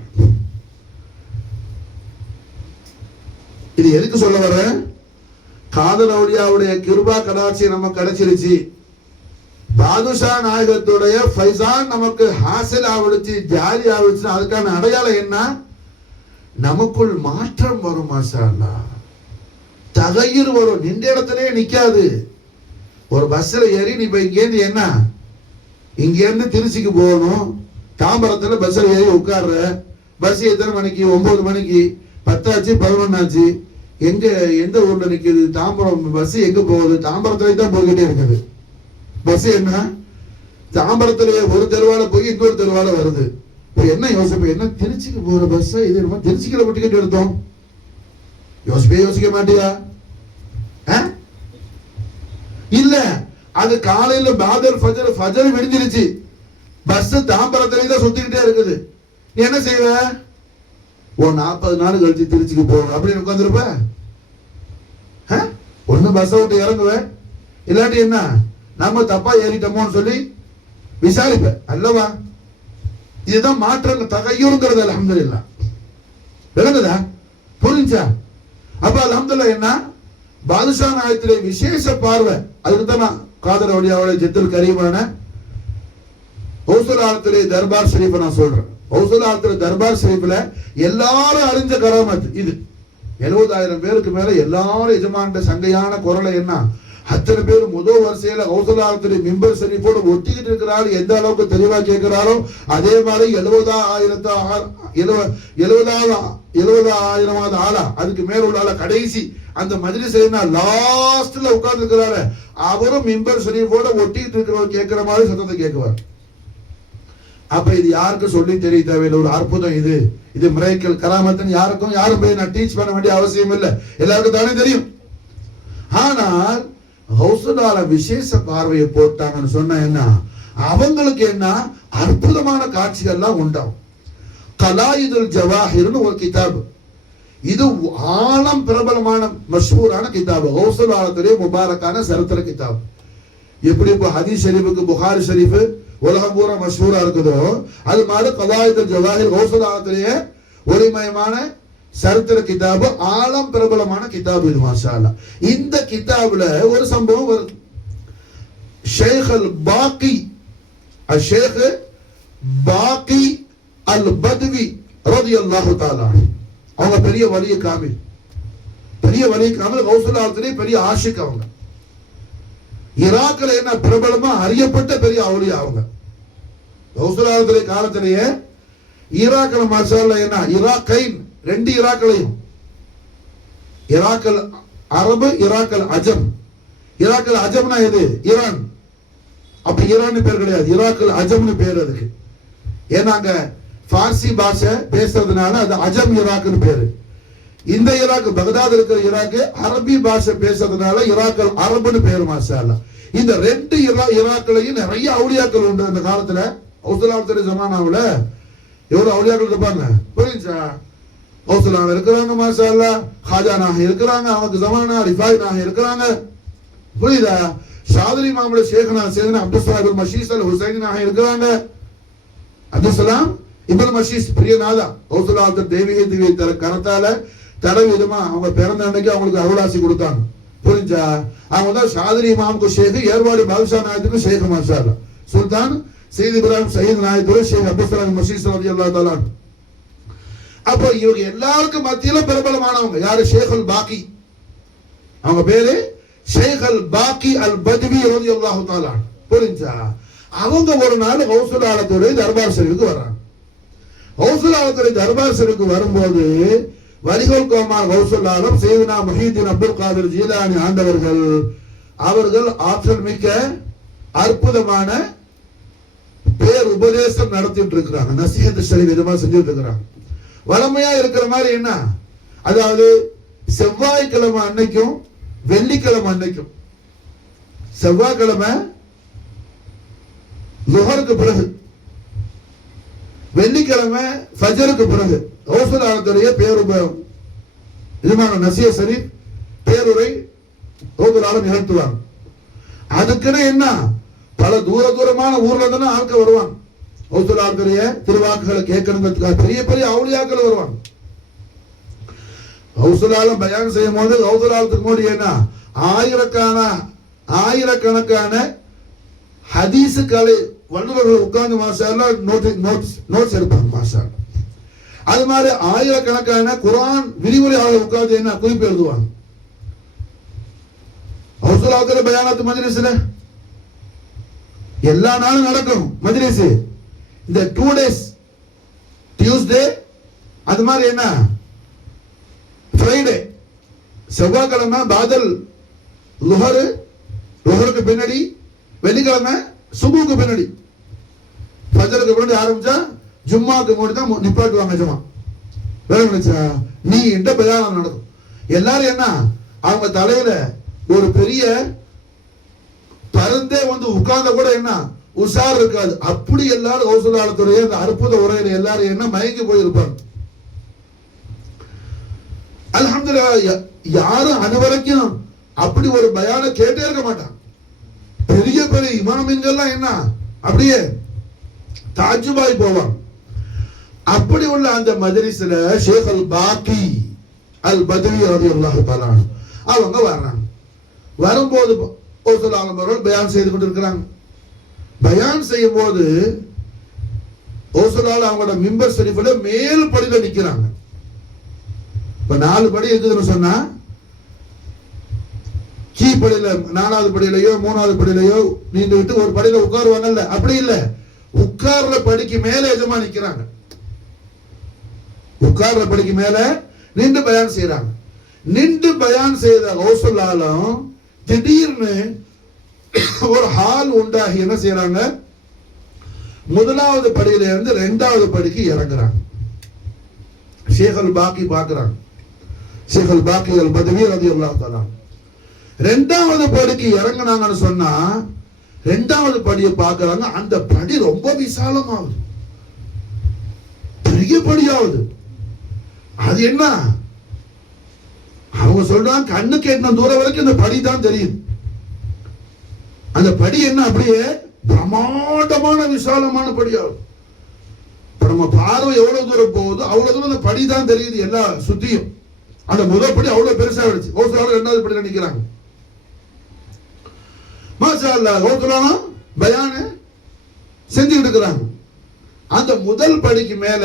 இது எதுக்கு சொல்ல வர? காதல் அவுலியாவுடைய கிருபா கடாட்சி நமக்கு கிடைச்சிருச்சு, பாதுஷா நாயகத்துடைய ஃபைசான் நமக்கு ஹாசில் ஆவிடுச்சு, ஜாரி ஆவிடுச்சு. அதுக்கான அடையாளம் என்ன? நமக்குள் மாற்றம் வரும். மாஷா அல்லாஹ், தகையிர் வரும். நின்ற இடத்திலே நிக்காது. ஒரு பஸ்ல ஏறி நீ இப்ப இங்கேருந்து என்ன, இங்கேருந்து திருச்சிக்கு போகணும், தாம்பரத்துல பஸ்ல ஏறி உட்கார்ற. பஸ் எத்தனை மணிக்கு? 9 மணிக்கு. 10 ஆச்சு, 11 ஆச்சு. எங்க எந்த ஊர்ல நிக்குது? தாம்பரம். பஸ் எங்க போகுது? தாம்பரத்துல தான் போய்கிட்டே இருக்குது. பஸ் என்ன தாம்பரத்திலேயே ஒரு தெருவால போய் இன்னொரு தெருவால வருது. இப்ப என்ன யோசிப்ப? என்ன திருச்சிக்கு போற பஸ் இது? நம்ம திருச்சிக்குள்ள டிக்கெட் எடுத்தோம். யோசிக்க மாட்டியா? இல்ல, அது காலையில பாதர் ஃபஜர் விடிஞ்சிருச்சு, பஸ் தாம்பரத்திலே தான் சுத்திக்கிட்டே இருக்குது. நீ என்ன செய்வ? 40 நாள் கழிச்சு திருச்சிக்கு போகணும் அப்படின்னு உட்காந்துருப்ப. ஒண்ணு பஸ் விட்டு இறங்குவேன், இல்லாட்டி என்ன நம்ம தப்பா ஏறிட்டோமோன்னு சொல்லி விசாரிப்ப அல்லவா? இதுதான் மாற்றம், தகையுங்கிறது. அல்ஹம்துலில்லாஹ், விளங்குதா? புரிஞ்சா? அப்ப அல்ஹம்துலில்லாஹ் என்ன பாதுஷா நாயகத்திலே விசேஷ பார்வை. அதுக்கு தான் காதர் அவுலியாவுடைய ஜித்துல் கரீமான கௌசுல் ஆலத்திலே தர்பார் ஷரீஃபை நான் சொல்றேன். கௌசுல் ஆலத்திலே தர்பார் ஷரீஃப்ல எல்லாரும் அறிஞ்ச கராமத் இது. 70,000 பேருக்கு மேல எல்லாரும் எஜமான்ட சங்கையான குரலை என்ன, அத்தனை பேர் முதல் வரிசையில கௌசுல் ஆலத்திலே மிம்பர் ஷரீஃபோடு ஒட்டிக்கிட்டு இருக்கிறாரு. எந்த அளவுக்கு தெளிவா கேட்கிறாரோ அதே மாதிரி 70,000வது ஆளா, அதுக்கு மேல உள்ள ஆளா, கடைசி அந்த மஜ்லிஸ் லாஸ்ட்ல உட்கார்ந்து இருக்கிறாரு, அவரும் மிம்பர் ஷரீஃபோட ஒட்டிட்டு இருக்கிறவர் கேட்கிற மாதிரி சத்தத்தை கேட்குவார். அப்ப இது யாருக்கு சொல்லி தெரிய தேவையில்லை, ஒரு அற்புதம் இது. இது மிராக்கிள் கராமத்துன்னு யாரும் போய் நான் டீச் பண்ண வேண்டிய அவசியம் இல்லை, எல்லாருக்கும் தானே தெரியும். ஆனால் கௌசுல் ஆலம் விசேஷ பார்வையை போட்டாங்கன்னு சொன்னா என்ன, அவங்களுக்கு என்ன அற்புதமான காட்சிகள்லாம் உண்டாகும். கலாயிதுல் ஜவாஹிர்னு ஒரு கிதாப், இது ஆழம் பிரபலமான மஷ்ஹூரான கிதாப், கௌசுல் ஆலத்துடைய முபாரக்கான சரித்திர கிதாப். எப்படி இப்போ ஹதீஸ் ஷரீஃபுக்கு புகாரி ஷரீஃப் உலகம் பூரா மஷ்ஹூரா இருக்குதோ, அது மாதிரி கலாயிதுல் ஜவாஹிர் கௌசுல் ஆலத்துடைய ஒளிமயமான சரித்திர கிதாபு, ஆழம் பிரபலமான கிதாபு இது. மாஷா அல்லாஹ், இந்த கிதாபுல ஒரு சம்பவம் வருது. ஷேக் அல் பாக்கி அல் பத்வி ரலியல்லாஹு தஆலா, அவங்க பெரிய வலிய காமில், கௌசுல் ஆலத்திலே பெரிய ஆஷிக். அவங்க ஈராக்ல என்ன பிரபலமா அறியப்பட்ட பெரிய அவுலியா. அவங்க கௌசுல் ஆலத்திலே காலத்திலேயே ஈராக்ல மாஷா அல்லாஹ் என்ன இராக்கைன், 2 ஈராக்களையும், ஈராக்கல் அரபு, ஈராக்கல் அஜம். ஈராக்கல் அஜம்னா எது? ஈரான். அப்ப ஈரான் பேர் கிடையாது, ஈராக்கல் அஜம்னு பேர் அதுக்கு. ஏன்னா அங்க பார்சி பாஷை பேசுறதுனால அது அஜம் ஈராக்னு பேரு. இந்த ஈராக், பகதாத் இருக்கிற ஈராக் அரபி பாஷை பேசுறதுனால ஈராக்கல் அரபுன்னு பேரு. மாஷா அல்லாஹ், இந்த 2 ஈராக்களையும் நிறைய அவுலியாக்கள் உண்டு அந்த காலத்துல. கௌசுல் ஆலத்துடைய ஜமானாவுல எவ்வளவு அவுலியாக்கள் இருப்பாங்க புரிஞ்சா? கௌசுல் ஆலம் இருக்கிறாங்க, மாஷா அல்லாஹ், ஹாஜா நாக இருக்கிறாங்க, அவங்க ஜமானா ரிஃபாய் நாக இருக்கிறாங்க, புரியுதா? ஷாதுலி மாமுல ஷேக்னா சேதனா அப்துல் சலாம் மஷீஸ் அல் ஹுசைனி நாக இருக்கிறாங்க. அப்துல் சலாம் இப்னு மஷீஸ் பிரியநாதா கௌசுல் ஆலத்து தெய்வீக திவ்ய கரத்தால தடவை விதமா அவங்க பிறந்த அன்னைக்கு அவங்களுக்கு அருளாசி கொடுத்தாங்க. புரிஞ்சா? அவங்க தான் ஷாதுலி இமாமுக்கு ஷேக், ஏர்வாடி பாதுஷா நாயத்துக்கு ஷேக். மாஷா அல்லாஹ், சுல்தான் சையத் இப்ராஹிம் சயீத் நாயத்துடைய ஷேக் அப்துல் சலாம் மஷீஸ் ரலியல்லாஹு தஆலா. அப்ப இவங்க எல்லாருக்கும் மத்தியில பிரபலமானவங்க யாரு? ஷேக் அல் பாக்கி. அவங்க பேரு ஷேக் அல் பாக்கி அல் பத்வி ரலியல்லாஹு தஆலா. புரிஞ்சா? அவங்க ஒரு நாள் கௌசுல் ஆலத்துடைய தர்பார் ஷரீஃபுக்கு வர்றாங்க. கௌசுல் ஆலத்துடைய தர்பார் ஷரீஃபுக்கு வரும்போது வலிகுல் கோமார் கௌசுல் ஆலம் சையதுனா முஹீதீன் அப்துல் காதிர் ஜீலானி ஆண்டவர்கள், அவர்கள் ஆற்றல் மிக்க அற்புதமான பேர் உபதேசம் நடத்திட்டு இருக்கிறாங்க. நசீஹத் ஷரீஃப் விதமா செஞ்சுட்டு இருக்கிறாங்க. வளமையா இருக்கிற மாதிரி என்ன, அதாவது செவ்வாய்க்கிழமை அன்னைக்கும் வெள்ளிக்கிழமை அன்னைக்கும் செவ்வாய்க்கிழமை லுஹருக்கு பிறகு, வெள்ளிக்கிழமை ஃபஜருக்கு பிறகு கௌசுல் ஆலத்துடைய பேருபயம் இதுமான நசிய சரி பேருரை கௌசுல் ஆலம் நிகழ்த்துவாங்க. அதுக்குன்னு என்ன பல தூரமான ஊர்ல இருந்து ஆட்கள் வருவாங்க. கௌசுல் ஆலத்துடைய திருவாக்குகளை கேட்கணுங்கிறதுக்காக பெரிய பெரிய அவுலியாக்கள் வருவாங்க. கௌசுல் ஆலம் பயான் செய்யும் போது கௌசுல் ஆலத்துக்கு முன்னாடி என்ன ஆயிரக்கணக்கான ஹதீஸுக்களை வல்லுநர்கள் உட்கார்ந்து மாஷாஅல்லா நோட்ஸ் எடுப்பாங்க மாஷாஅல்லா. அது மாதிரி ஆயிரக்கணக்கான குர்ஆன் விரிவுரையாளர்கள் உட்கார்ந்து என்ன குறிப்பு எழுதுவாங்க. கௌசுல் ஆலத்துடைய பயானாத்து மஜ்லிஸ்ல எல்லா நாளும் நடக்கும் மஜ்லிஸ். இந்த 2 days டியூஸ்டே, அது மாதிரி என்ன ஃப்ரைடே, செவ்வாய்க்கிழமை பாதல் லுஹருக்கு பின்னாடி, வெள்ளிக்கிழமை சுபுக்கு பின்னாடி, ஃபஜருக்கு பின்னாடி ஆரம்பிச்சா ஜும்மாக்கு முன்னாடி தான் நிப்பாட்டுவாங்க. ஜும்மா வேலை நினைச்சா நீ என்ற பயானம் நடக்கும். எல்லாரும் என்ன அவங்க தலையில ஒரு பெரிய பருந்தே வந்து உட்கார்ந்த கூட என்ன உஷார் இருக்காது. அப்படி எல்லாரும் கௌசுல் ஆலத்துடைய அந்த அற்புத உரையில எல்லாரும் என்ன மயங்கி போயிருப்பாங்க. அல்ஹம்துலில்லாஹ் யாரும் அனைவரைக்கும் அப்படி ஒரு பயான கேட்டே இருக்க மாட்டாங்க. பெரிய பெரிய இமாமின்கள்லாம் என்ன அப்படியே தாஜுபாய் போவாங்க. அப்படி உள்ள அந்த மஜ்லிஸ்ல ஷேக் அல் பாக்கி அல் பத்வி ரலியல்லாஹு தஆலா அவங்க வர்றாங்க. வரும்போது கௌசுல் ஆலம் அவர்கள் பயான் செய்து கொண்டிருக்கிறாங்க. பயான் செய்யும் போது கௌசுல் ஆலம் அவங்களோட மிம்பர் ஷரீஃப்ல மேல் படியில நிக்கிறாங்க. இப்ப 4 படி இருக்குதுன்னு சொன்னா கீழ்படியில 4வது படியிலையோ 3வது படியிலையோ நின்றுட்டு ஒரு படியில உட்காருவாங்கல்ல, அப்படி இல்ல, உட்கார்ற படிக்கு மேல எஜமா நிக்கிறாங்க. உட்கார்ற படிக்கு மேல நின்று பயான் செய்யறாங்க. நின்று பயான் செய்த கௌசுல் ஆலம் திடீர்னு ஒரு ஹால் உண்டாகி என்ன செய்யறாங்க, முதலாவது படியில இருந்து 2வது படிக்கு இறங்குறாங்க. ஷேக் அல் பாக்கி பாக்குறாங்க. ஷேக் அல் பாக்கி அல் பத்வி ரலியல்லாஹு தஆலா 2வது படிக்கு இறங்குனாங்கன்னு சொன்னா 2வது படியை பாக்குறாங்க. அந்த படி ரொம்ப விசாலமாகுது, பெரிய படியாவது. அது என்ன அவங்க சொல்றாங்க, கண்ணுக்கு எட்டின தூரம் வரைக்கும் அந்த படி தான் தெரியுது. அந்த படி என்ன அப்படியே பிரம்மாண்டமான விசாலமான படியாகும். இப்ப நம்ம பார்வை எவ்வளவு தூரம் போகுதோ அவ்வளவு தூரம் அந்த படி தான் தெரியுது எல்லா சுத்தியும். அந்த முதல் படி அவ்வளவு பெருசா ஆயிடுச்சு. கௌசுல் 2வது படியில நிக்கிறாங்க. மாஷா அல்லாஹ் கௌசுல் பயான் செஞ்சுட்டு இருக்கிறாங்க. அந்த முதல் படிக்கு மேல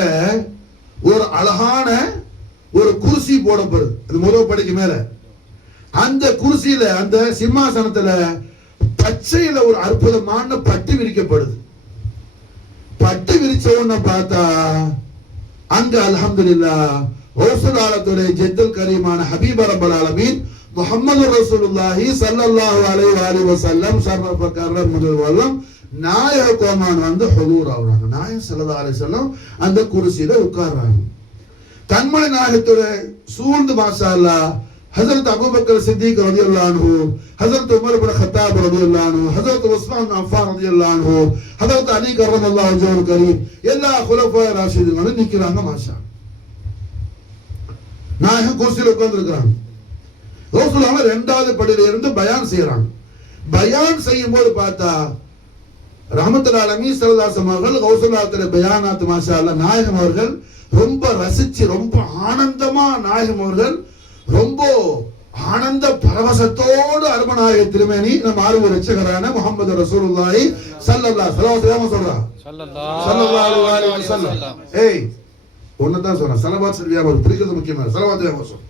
ஒரு அழகான ஒரு குர்சி போடப்படுது. அந்த முதல் படிக்கு மேல அந்த குர்சியில அந்த சிம்மாசனத்துல பச்சையில ஒரு அற்புதமான பட்டு விரிக்கப்படுது. பட்டு விரிச்ச உடனே பார்த்தா அங்க அல்ஹம்துலில்லாஹ் கௌசுல் ஆலத்துடைய ஜெத்துல் கரீமான ஹபீப் ரப்பல் ஆலமீன் முஹம்மது ரசூலுல்லாஹி ஸல்லல்லாஹு அலைஹி வஸல்லம் ஷர்ரஃப கர்ரம் முதல்வல்லம் நாயக கோமான் வந்து ஹுதூர் ஆகுறாங்க. நாயகம் ஸல்லல்லாஹு அலைஹி வஸல்லம் அந்த குர்சியில உட்கார்றாங்க. கண்மணி நாயகத்துடைய சூழ்ந்து மாஷா அல்லாஹ் ஹஜரத் அபூபக்கர் சித்திக் ரலியல்லாஹு அன்ஹு, ஹஜரத் உமர் இப்னு கத்தாப் ரலியல்லாஹு அன்ஹு, ஹஜரத் உஸ்மான் இப்னு அஃபான் ரலியல்லாஹு அன்ஹு, ஹஜரத் அலி கர்ரமல்லாஹு வஜ்ஹுல் கரீம் எல்லா குலஃபாய் ராஷிதீன்களும் நிக்கிறாங்க. மாஷா நாயகம் குர்சியில உட்கார்ந்து இருக்கிறாங்க. கௌசுல் ஆலம் 2வது படியில இருந்து பயான் செய்யறாங்க. பயான் செய்யும் போது பார்த்தா ரஹ்மத்துல் ஆலமீன் ஸல்லல்லாஹு அலைஹி வஸல்லம் கௌசுல் ஆலத்துடைய பயானாத் மாஷா அல்லாஹ் நாயகம் அவர்கள் ரொம்ப ரசிச்சு ரொம்ப ஆனந்தமா நாயகம் அவர்கள் ரொம்ப ஆனந்த பரவசத்தோடு அருமநாயக திருமேனி நம் ஆர்வ ரட்சகரான முஹம்மது ரசூலுல்லாஹி ஸல்லல்லாஹு அலைஹி வஸல்லம் ஏய் ஒன்னதான் சொன்னா ஸலவாத் சொல்லியா பிடிக்கிறது முக்கியமான ஸலவாத் சொல்ல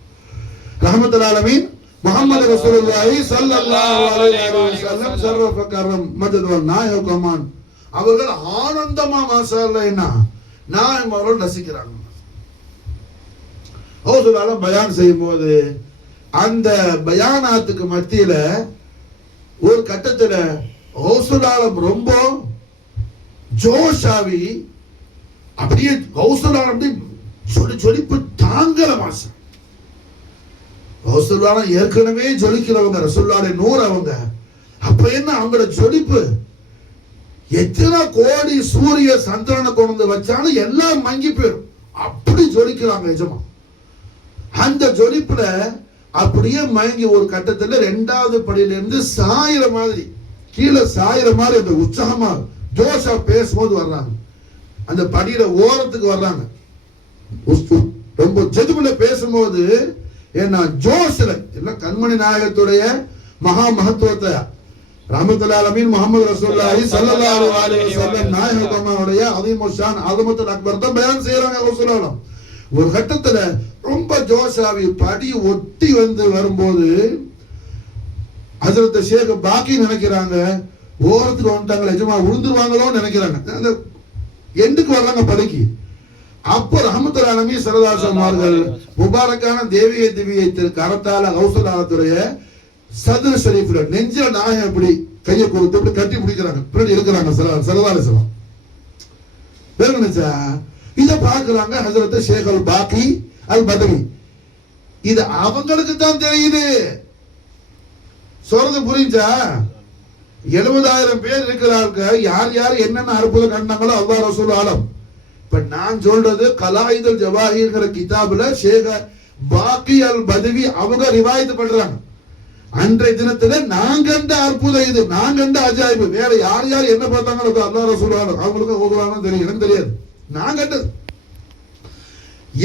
ரஹ்மத்துல் ஆலமீன் முஹம்மது ரசூலுல்லாஹி ஸல்லல்லாஹு அலைஹி வஸல்லம் ஷர்ரஃப கர்ரம் மஜ்துல் நாயக கமான் அவர்கள் ஆனந்தமா மாஷா அல்லாஹ் என்ன நாயகம் அவர்கள் ரசிக்கிறாங்க. கௌசுல் ஆலம் பயான் செய்யும் போது அந்த பயானாத்துக்கு மத்தியில ஒரு கட்டத்துல கௌசுல் ஆலம் ரொம்ப ஜோஷாவி அப்படியே கௌசுல் ஆலம் ஜொலிப்பு தாங்கல மாசம். கௌசுல் ஆலம் ஏற்கனவே ஜொலிக்கிறவங்க, ரசூலுல்லாஹ்வுடைய நூர் அவங்க. அப்ப என்ன அவங்களோட ஜொலிப்பு, எத்தனை கோடி சூரிய சந்திரனை கொண்டு வச்சாலும் எல்லாம் மங்கி போயிடும், அப்படி ஜொலிக்கிறாங்க எஜமா. அந்த ஜொலிப்புல அப்படியே மயங்கி ஒரு கட்டத்துல 2வது படியிலிருந்து சாயிர மாதிரி, கீழே சாயிர மாதிரி அந்த உற்சாகமா ஜோஷா பேசும்போது வர்றாங்க. அந்த படியில ஓரத்துக்கு வர்றாங்க, ரொம்ப ஜெதுபுல பேசும்போது ஏன்னா ஜோஷ்ல எல்லாம் கண்மணி நாயகத்துடைய மகா மகத்துவத்தை ரஹ்மத்துல்லாஹி அலைஹி முஹம்மது ரசூலுல்லாஹி ஸல்லல்லாஹு அலைஹி வஸல்லம் நாயகத்துடைய அஸீமுஷான் அஸமத்துல் அக்பர் தான் பயான் செய்றாங்க ரசூலுல்லாஹ். ஒரு கட்டத்துல ரொம்ப ஜோஷாவி படி ஒட்டி வரும்போது ஹஜ்ரத் ஷேக் பாக்கி நினைக்கிறாங்க, ஓரத்துக்கு வந்துட்டாங்க எஜமா விழுந்துருவாங்களோன்னு நினைக்கிறாங்க. அந்த எண்டுக்கு வர்றாங்க படிக்கு. அப்போ ரஹ்மத்துல்லாஹி அலைஹி ஸல்லல்லாஹு அவர்கள் முபாரக்கான தேவியை திவ்யை கரத்தால கௌசுல் ஆலத்துடைய சதுர் ஷரீஃப்ல நெஞ்சில நாயம் இப்படி கையை கொடுத்து இப்படி கட்டி பிடிக்கிறாங்க, பின்னாடி இருக்கிறாங்க ஸல்லல்லாஹு அலைஹி வஸல்லம். வேற நினைச்சா இத பாக்குறாங்க ஹஜ்ரத் ஷேக் அல் பாக்கி அல் பதவி. இது அவங்களுக்கு தான் தெரியுது. சொல்றது புரிஞ்சா? 70,000 பேர் இருக்கிறாங்க, யார் யார் என்னென்ன அற்புதம் கண்டாங்களோ அல்லாஹ் ரசூல் ஆலம். இப்ப நான் சொல்றது கலாயிதுல் ஜவாஹிர்ங்கிற கிதாபுல ஷேக் பாக்கி அல் பதவி அவங்க ரிவாயத் பண்றாங்க. அன்றைய தினத்துல நாங்க கண்ட அற்புதம் இது, நாங்க கண்ட அஜாயிபு. வேற யார் யார் என்ன பார்த்தாங்களோ அல்லாஹ் ரசூல் ஆலம், அவங்களுக்கு ஓதுவாங்க தெரியும், எனக்கு தெரியாது. நான் கண்டது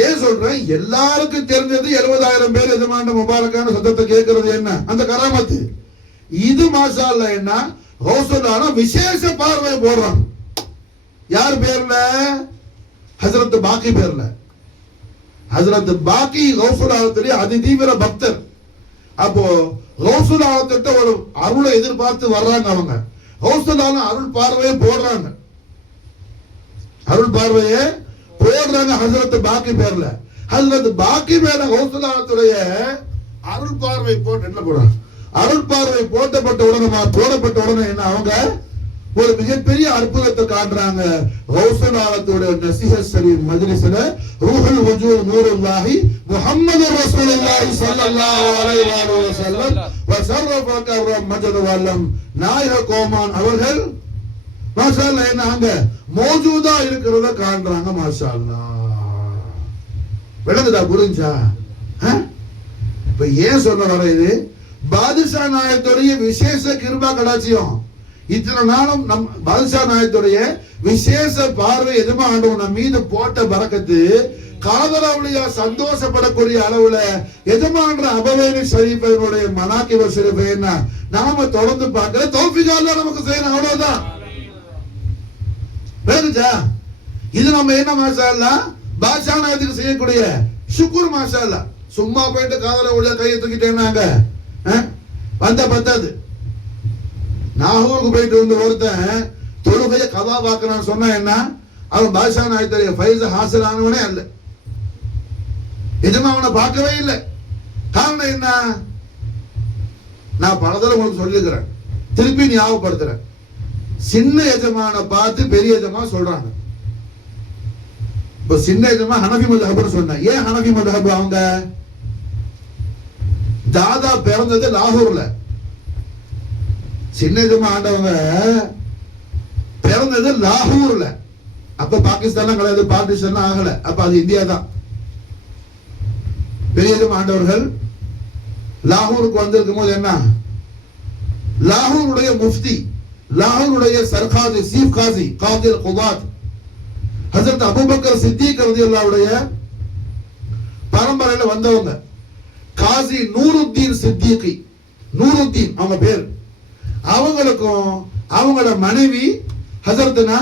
ஏன் சொல்றேன், எல்லாருக்கும் தெரிஞ்சது 70,000 பேர் எஜமாண்ட முபாரக்கான சத்தத்தை கேட்கறது என்ன அந்த கராமத்து. இது மாஷா அல்லாஹ் என்ன கௌசுல்லாஹ் விசேஷ பார்வை போடுறாங்க. யார் பேர்ல? ஹஜ்ரத் பாக்கி பேர்ல. ஹஜ்ரத் பாக்கி கௌசுல்லாஹ்வுடைய அதிதீவிர பக்தர். அப்போ கௌசுல்லாஹ்கிட்ட ஒரு அருளை எதிர்பார்த்து வர்றாங்க அவங்க. கௌசுல்லாஹ் அருள் பார்வையை போடுறாங்க, அருள் பார்வையை போடுறாங்க ஹஜ்ரத் பாக்கி பேர்ல. ஹஜ்ரத் பாக்கி பேர்ல கௌசுல்லாஹ்வுடைய அருள் பார்வை போட்டு என்ன போடுறாங்க, அருள் பார்வை போடப்பட்ட உடனே என்ன அவங்க ஒரு மிகப்பெரிய அற்புதத்தை காட்டுறாங்க. கௌசுல்லாஹ்வுடைய நஸீஹத் ஷரீஃப் மஜ்லிஸ்ல ரூஹுல் வஜூத் நூருல்லாஹி முஹம்மது ரசூலுல்லாஹி ஸல்லல்லாஹு அலைஹி வஸல்லம் வஸர்ரஃப கர்ரம் மஜ்து வல்லம் நாயக கோமான் அவர்கள் மாஷா அல்லாஹ் என்ன அங்க மௌஜூதா இருக்கிறத காண்றாங்க. மாஷா அல்லாஹ் விளங்குதா? புரிஞ்சா? இப்ப ஏன் சொல்ல வர இது பாதுஷா நாயகத்துடைய விசேஷ கிருபா கடாட்சியம். இத்தனை நாளும் நம் பாதுஷா நாயகத்துடைய விசேஷ பார்வை எதுமா ஆண்டவன் நம்ம மீது போட்ட பரக்கத்து காதலாவுடைய சந்தோஷப்படக்கூடிய அளவுல எஜமான்ற அபவேனி ஷரீஃபனுடைய மனாக்கிப ஷரீஃபை என்ன நாம தொடர்ந்து பார்க்கிற தௌஃபீக் அல்லாஹ் நமக்கு செய்யணும், அவ்வளவுதான். வேறுச்சா இது நம்ம என்ன மாஷா அல்லாஹ் பாதுஷா நாயகத்துக்கு செய்யக்கூடிய சுக்குர் மாஷா அல்லாஹ். சும்மா போயிட்டு காதலாவுடைய கையை தூக்கிட்டேன்னாங்க வந்த பத்தாது. நாகூருக்கு போயிட்டு வந்து ஒருத்தன் தொழுகைய கதா பார்க்கறான்னு சொன்னா என்ன, அவன் பாதுஷா நாயகத்துடைய ஃபைஸ் ஹாசில் ஆனவனே அல்ல. எஜமா அவனை பார்க்கவே இல்லை. காரணம் என்ன? நான் பல தடவை உங்களுக்கு சொல்லியிருக்கிறேன், திருப்பி ஞாபகப்படுத்துறேன். சின்ன எஜமான பார்த்து பெரிய எஜமா சொல்றாங்க. இப்ப சின்ன எஜமா ஹனஃபி மذஹப்னு சொன்ன. ஏன் ஹனஃபி மذஹப்? அவங்க தாதா பிறந்தது லாகூர்ல. சின்ன எஜமா ஆண்டவங்க பிறந்தது லாகூர்ல. அப்ப பாகிஸ்தான் கிடையாது, பார்ட்டிஷன் ஆகல, அப்ப அது இந்தியா தான். பெரிய எஜமா ஆண்டவர்கள் லாகூருக்கு வந்திருக்கும் போது என்ன, லாகூருடைய முஃப்தி, லாகூருடைய சர்காதி சீஃப் காசி காதில் குதாத் ஹஜ்ரத் அபூபக்கர் சித்திக் ரலியல்லாஹுடைய பரம்பரையில வந்தவங்க. காசி நூருத்தீன் சித்திகி, நூருத்தீன் அவங்க பேர். அவங்களுக்கும் அவங்களோட மனைவி ஹஜ்ரத்னா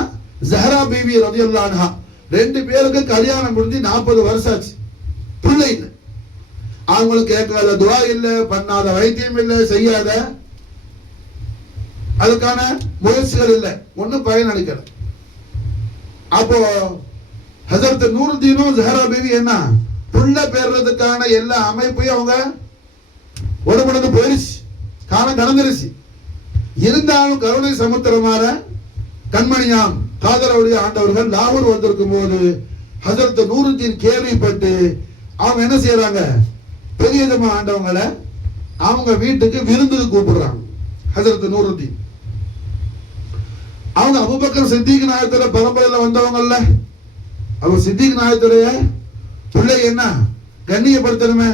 ஜஹரா பீவி ரலியல்லாஹு அன்ஹா, 2 பேருக்கு கல்யாணம் முடிஞ்சு 40 வருஷம் ஆச்சு, பிள்ளை இல்லை. அவங்களுக்கு கேட்காத துவா இல்லை, பண்ணாத வைத்தியம் இல்லை, செய்யாத அதுக்கான முயற்சிகள் இல்லை, ஒன்னும் பயன் அளிக்கல. அப்போ ஹஜ்ரத் நூருத்தீனும் ஜஹரா பீவி என்ன புள்ள பெறதுக்கான எல்லா அமைப்பையும் அவங்க உடம்புடந்து போயிருச்சு, காலம் கடந்துருச்சு. இருந்தாலும் கருணை சமுத்திரமாற கண்மணியாம் காதலவுடைய ஆண்டவர்கள் லாகூர் வந்திருக்கும் போது ஹஜ்ரத் நூருத்தீன் கேள்விப்பட்டு அவங்க என்ன செய்யறாங்க, பெரிய ஆண்டவங்களை அவங்க வீட்டுக்கு விருந்துக்கு கூப்பிடுறாங்க. ஹஜ்ரத் நூருத்தீன். அவங்க அபூபக்கர் சித்திக் நாயகத்துல பரம்பரையில வந்தவங்கல்ல. அவர் சித்திக் நாயகத்துடைய பிள்ளை என்ன கண்ணியப்படுத்தணுமே.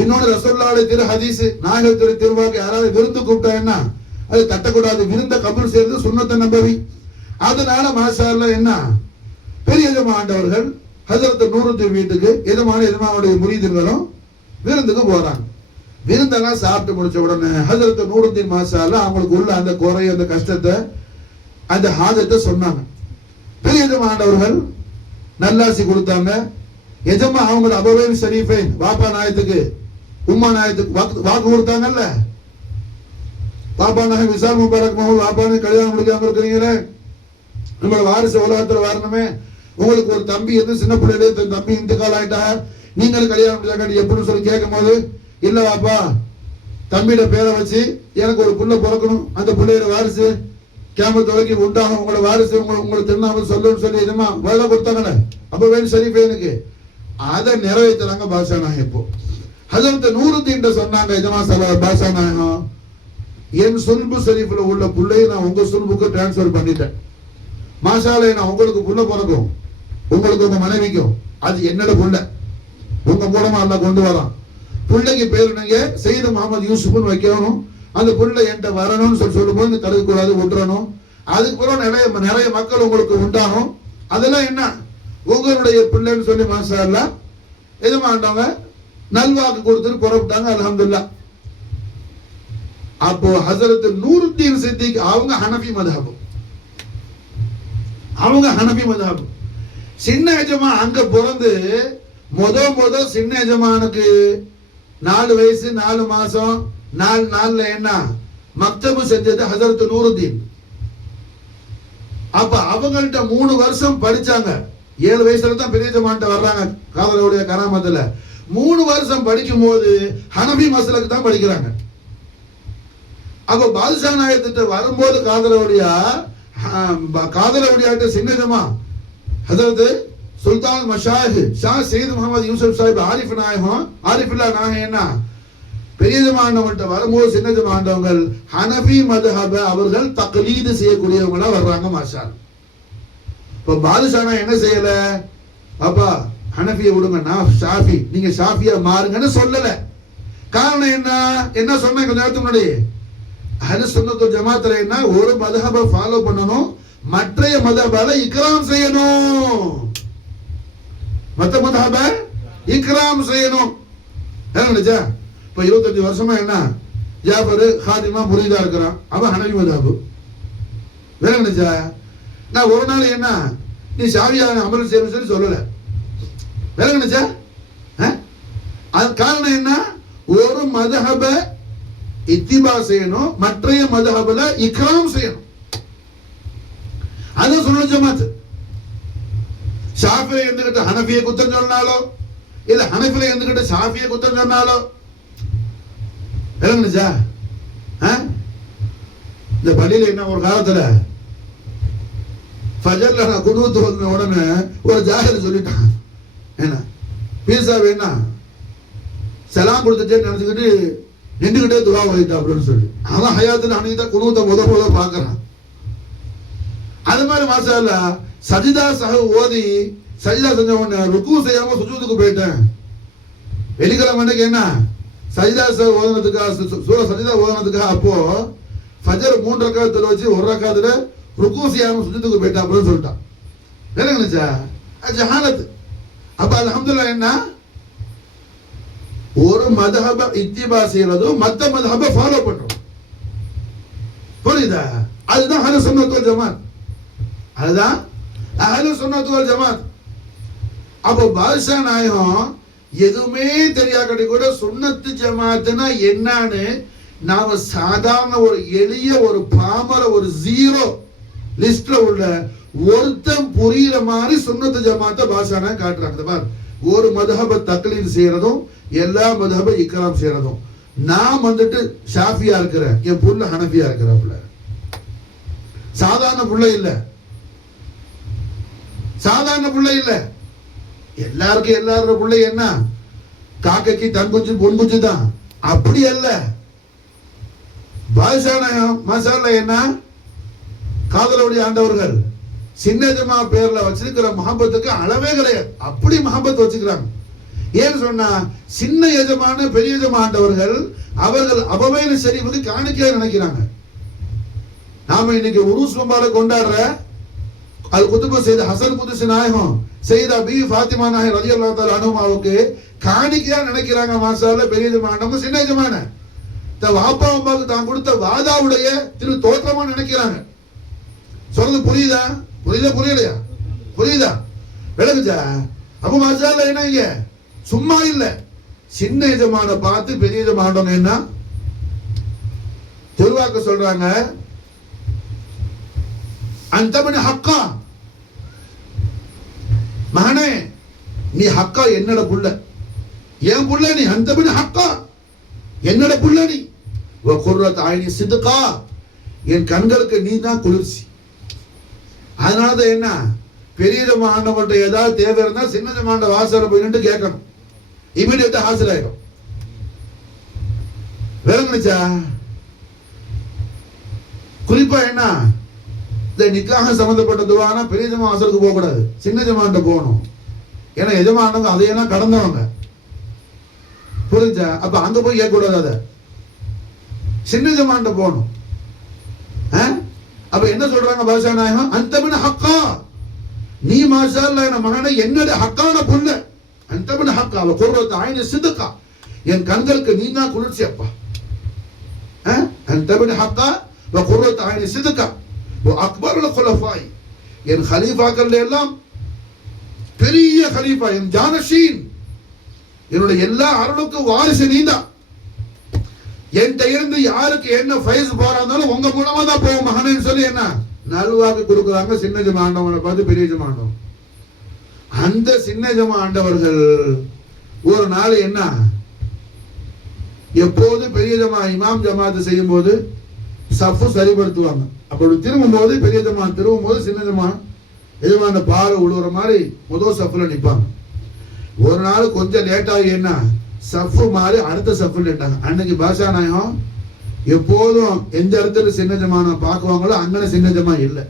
இன்னொன்று ரசூலுல்லாஹி திரு ஹதீஸ், நாயகத்துடைய திருவாக்கு யாராவது விருந்து கூப்பிட்டா என்ன அது தட்டக்கூடாது. விருந்த கபூல் செய்யறது சுன்னத்த நபவி. அதனால மாஷா அல்லாஹ் என்ன பெரிய எஜமாண்டவர்கள் ஹஜ்ரத் நூருத்தீன் வீட்டுக்கு எஜமானுடைய முரீதுகளும் விருந்துக்கு போறாங்க. விருந்தெல்லாம் சாப்பிட்டு முடிச்ச உடனே ஹஜ்ரத் நூருத்தீன் மாஷா அல்லாஹ் அவங்களுக்கு உள்ள அந்த குறை, அந்த கஷ்டத்தை, அந்த ஹாஜத்தை சொன்னாங்க. பெரிய எஜமாண்டவர்கள் நல்லாசி கொடுத்தாங்க. எஜமா அவங்களோட அபவைன் ஷரீஃபைன் பாப்பா நாயத்துக்கு உம்மா நாயத்துக்கு வாக்கு கொடுத்தாங்கல்ல. பாப்பா நாயக் விசால் முபாரக் மஹூல் பாப்பானு கல்யாணம் முடிக்காம இருக்கிறீங்களே, நம்மளோட வாரிசு உலகத்துல வரணுமே. உங்களுக்கு ஒரு தம்பி இருந்து சின்ன பிள்ளையிலே தம்பி இந்துக்கால் ஆயிட்டா, நீங்களும் கல்யாணம் முடிச்சாங்க எப்படின்னு சொல்லி கேட்கும் போது, இல்ல பாப்பா தம்பியோட பேரை வச்சு எனக்கு ஒரு புள்ள பிறக்கணும், அந்த பிள்ளையோட வாரிசு கியாமத் வரைக்கும் உண்டாகும், உங்களோட வாரிசு உங்களுக்கு திருநாமல் சொல்லணும்னு சொல்லி எதுமா வேலை கொடுத்தாங்கல்ல அபவைன் ஷரீஃபைனுக்கு. அதை நிறைவேற்றுறாங்க பாஷா நாயகம். இப்போ ஹஜ்ரத் நூருத்தீன் சொன்னாங்க, எஜமா பாஷா நாயகம், என் சுல்பு ஷரீஃப்ல உள்ள புள்ளையை நான் உங்க சுல்புக்கு டிரான்ஸ்பர் பண்ணிட்டேன். மாஷாலே நான் உங்களுக்கு புள்ள பிறக்கும், உங்களுக்கு உங்க மனைவிக்கும், அது என்னோட புள்ள, உங்க மூலமா எல்லாம் கொண்டு வரான். பிள்ளைக்கு பேரு நீங்க சையது முகமது யூசுப்னு வைக்கணும். அந்த புள்ள என்கிட்ட வரணும்னு சொல்லும் போது தடுக்கக்கூடாது, விட்டுறணும். அதுக்கு பிறகு நிறைய மக்கள் உங்களுக்கு உண்டாகும். அதெல்லாம் என்ன உங்களுடைய பிள்ளைன்னு சொல்லி மாஷா அல்லாஹ் எஜமாண்டவங்க நல்வாக்கு கொடுத்துட்டு புறப்பட்டாங்க. அல்ஹம்துலில்லாஹ். அப்போ ஹஜ்ரத் நூருத்தீன் சித்திக் அவங்க ஹனஃபி மذஹப், அவங்க ஹனஃபி மذஹப். சின்ன எஜமா அங்க பிறந்து முத சின்ன எஜமானுக்கு 4 வயசு 4 மாசம் 4 நாள்ல என்ன மக்தபு செஞ்சது ஹஜ்ரத் நூருத்தீன். அப்ப அவங்கள்ட்ட 3 வருஷம் படிச்சாங்க. 7 வயசுல தான் பெரிய எஜமான்ட்ட வர்றாங்க காதலுடைய கராமத்துல. 3 வருஷம் படிக்கும் போது ஹனஃபி மஸ்லக் தான் படிக்கிறாங்க. அப்ப பாதுஷா நாயகத்திட்ட வரும்போது காதலவுடியாட்ட சின்னஜமா ஹஜ்ரத் சுல்தான் மஷாயிஹ் ஷா சையத் முகமது யூசுப் சாஹிப் ஆரிஃபுல்லா நாயகம் என்ன பெரிய ஜமாண்டவங்கள்ட்ட வரும்போது சின்ன ஜமாண்டவங்கள் ஹனஃபி மذஹப அவர்கள் தக்லீது செய்யக்கூடியவங்களா வர்றாங்க. மாஷா இப்ப பாதுஷானா என்ன செய்யல, அப்பா ஹனஃபியை விடுங்க, நான் ஷாஃபி, நீங்க ஷாஃபியா மாறுங்கன்னு சொல்லல. காரணம் என்ன சொன்ன கொஞ்ச நேரத்துக்கு முன்னாடி, அஹ்லுஸ் சுன்னத் வல் ஜமாஅத்துல என்ன ஒரு மذஹபை ஃபாலோ பண்ணணும், மற்றைய மذஹபால இக்ராம் செய்யணும், மற்ற மذஹபை இக்ராம் செய்யணும். நினைச்சா இப்ப 25 வருஷமா என்ன ஜாஃபர் ஹாதிமா முரீதா இருக்கிறான், அவன் ஹனஃபி மذஹப். வேற நினைச்சா நான் ஒரு நாள் என்ன நீ ஷாஃபியா அமல் செய்யணும் சொல்லி சொல்லல. வேற நினைச்சா அது காரணம் என்ன, ஒரு மذஹபை இத்திபா செய்யணும், மற்றைய மذஹபுல இக்ராம் செய்யணும். அது சுன்னத் ஜமாத். ஷாஃபியை இருந்துகிட்டு ஹனஃபியை குத்தம் சொன்னாலோ இல்ல ஹனஃபில இருந்துகிட்டு ஷாஃபியை குத்தம் சொன்னாலோ விளங்குச்சா? இந்த பள்ளியில என்ன ஒரு காலத்துல ஃபஜர்ல நான் குனூத் வந்த உடனே ஒரு ஜாஹில் சொல்லிட்டான், என்ன பீஸாவை என்ன சலாம் கொடுத்துட்டே நினைச்சுக்கிட்டு நின்றுகிட்டே துவா வைத்தா அப்படின்னு சொல்லி, அவன் ஹயாத்துல அன்னைக்கு தான் குனூத்தை முத பாக்குறான். அது மாதிரி மாஷா அல்லாஹ் சஜிதா ஓதி சஜிதா செஞ்ச உடனே ருக்கு செய்யாம சுஜூதுக்கு போயிட்டேன். வெள்ளிக்கிழமை அன்னைக்கு என்ன சஜிதா ஓதனத்துக்காக சூரா சஜிதா ஓதனத்துக்காக அப்போ ஃபஜர் 3 ரக்காத்துல வச்சு 1 ரக்காத்துல ருக்கு செய்யாம சுஜூதுக்கு போயிட்டேன் அப்படின்னு சொல்லிட்டான். வேற நினைச்சா ஜஹாலத். அப்ப அல்ஹம்துலில்லாஹ் என்ன ஒரு மذஹப இத்திபா செய்யறதும் மத்த மذஹபை ஃபாலோ பண்றோம். புரியுதா? அதுதான் அஹ்லுஸ் சுன்னத் வல் ஜமாத். அதுதான் அஹ்லுஸ் சுன்னத் வல் ஜமாத். அப்போ பாதுஷா நாயகம் எதுவுமே தெரியாட்டி கூட சுன்னத்து ஜமாத்னா என்னன்னு நாம சாதாரண ஒரு எளிய ஒரு பாமர ஒரு 0 லிஸ்ட்ல உள்ள ஒருத்தன் புரியுற மாதிரி சுன்னத்து ஜமாத்தை பாதுஷா நாயகம் காட்டுறாங்க. பாரு, ஒரு மذஹபை தக்லீத் செய்யறதும் எல்லா மذஹபை இக்ராம் செய்யறதும். நான் வந்துட்டு ஷாஃபியா இருக்கிறேன், என் புள்ள ஹனஃபியா இருக்கிறாப்புல. சாதாரண புள்ள இல்ல, சாதாரண புள்ள இல்ல. எல்லாருக்கும் எல்லாரோட பிள்ளை என்ன காக்கைக்கு தன் குஞ்சு பொன் குஞ்சு தான், அப்படி அல்ல. பாதுஷா நாயகம் மசாலா என்ன? காதலுடைய ஆண்டவர்கள் சின்ன எஜமா பேர்ல வச்சிருக்கிற மஹப்பத்துக்கு அளவே கிடையாது. அப்படி மஹப்பத் வச்சுக்கிறாங்க. ஏன்னு சொன்னா சின்ன எஜமான பெரிய எஜமா ஆண்டவர்கள் அவர்கள் அபவையில சரி வந்து காணிக்கையா நினைக்கிறாங்க. நாம இன்னைக்கு உருஸ் முபாரக் கொண்டாடுற அல் குதுபு செய்த ஹசன் குதுசி நாயகம் செய்தா பி ஃபாத்திமா நாயகம் ரலியல்லாஹு தஆலா அன்ஹுமாவுக்கு காணிக்கையா நினைக்கிறாங்க. மாஷாஅல்லாஹ் பெரிய எஜமான சின்ன எஜமான வாப்பா அம்மாவுக்கு தான் கொடுத்த வாதாவுடைய திரு தோற்றமா நினைக்கிறாங்க. சொல்றது புரியுதா? புரியலையா? புரியுதா? விளக்குச்சா? அப்ப மாஷாஅல்லாஹ் என்ன இங்க சும்மா இல்ல, சின்ன எஜமான பார்த்து பெரிய எஜமானவங்க என்ன தெளிவாக்க சொல்றாங்க. அந்தபனி ஹக்கா, மகனே நீ ஹக்கா என்னோட புள்ள, என் புள்ள நீ. அந்தபனி ஹக்கா என்னோட புள்ள நீ. குர்ரத் ஐனி சித்கா, என் கண்களுக்கு நீ தான் குளிர்ச்சி. அதனாலதான் என்ன பெரிய ஜமானவன்ட்ட ஏதாவது தேவை இருந்தா சின்ன ஜமான வாசல போய் நின்று கேட்கணும். இமீடியட்டா ஹாசில் ஆயிடும். விளங்குச்சா? குறிப்பா என்ன இந்த நிக்காக சம்பந்தப்பட்ட துவானா பெரிய ஜமா வாசலுக்கு போக கூடாது, சின்ன ஜமான்ட்ட போகணும். ஏன்னா எஜமானவங்க அதையெல்லாம் கடந்தவங்க. புரிஞ்சா? அப்ப அங்க போய் கேட்க கூடாது, அத சின்ன ஜமான்ட்ட போகணும். அப்ப என்ன சொல்றாங்க பாஷா நாயகம்? அந்தபின் ஹக்கா, நீ மாஷா அல்லாஹ் என் மகனை என்னோட ஹக்கான புள்ள. அந்தபின் ஹக்கா வ குர்ரத் ஐனி சித்கா, என் கண்களுக்கு நீ தான் குளிர்ச்சி அப்பா. அந்தபின் ஹக்கா வ குர்ரத் ஐனி சித்கா வ அக்பருல் குலஃபாய், என் கலீஃபாக்கள் எல்லாம் பெரிய கலீஃபா, என் ஜானஷீன், என்னுடைய எல்லா அருளுக்கும் வாரிசு நீதான். என்கிட்ட இருந்து யாருக்கு என்ன ஃபைஸ் போறாலும் உங்க மூலமா தான் போகும் மகனேன்னு சொல்லி என்ன நல்வாக்கு கொடுக்குறாங்க. சின்ன ஜமா ஆண்டவனை பார்த்து பெரிய ஜமா ஆண்டவன். அந்த சின்ன ஜமா ஆண்டவர்கள் ஒரு நாள் என்ன எப்போது பெரிய ஜமா இமாம் ஜமாத்து செய்யும் போது சஃபு சரிபடுத்துவாங்க. அப்படி திரும்பும் போது பெரிய ஜமா திரும்பும் போது சின்ன ஜமா எஜமான பால் உழுவுற மாதிரி முதல் சஃப்ல நிற்பாங்க. ஒரு நாள் கொஞ்சம் லேட்டாகி என்ன சஃபு மாதிரி அடுத்த சஃபு லேட்டாங்க. அன்னைக்கு பாஷா நாயகம் எப்போதும் எந்த இடத்துல சின்ன ஜமான பார்க்குவாங்களோ அங்கே சின்ன ஜமா இல்லை.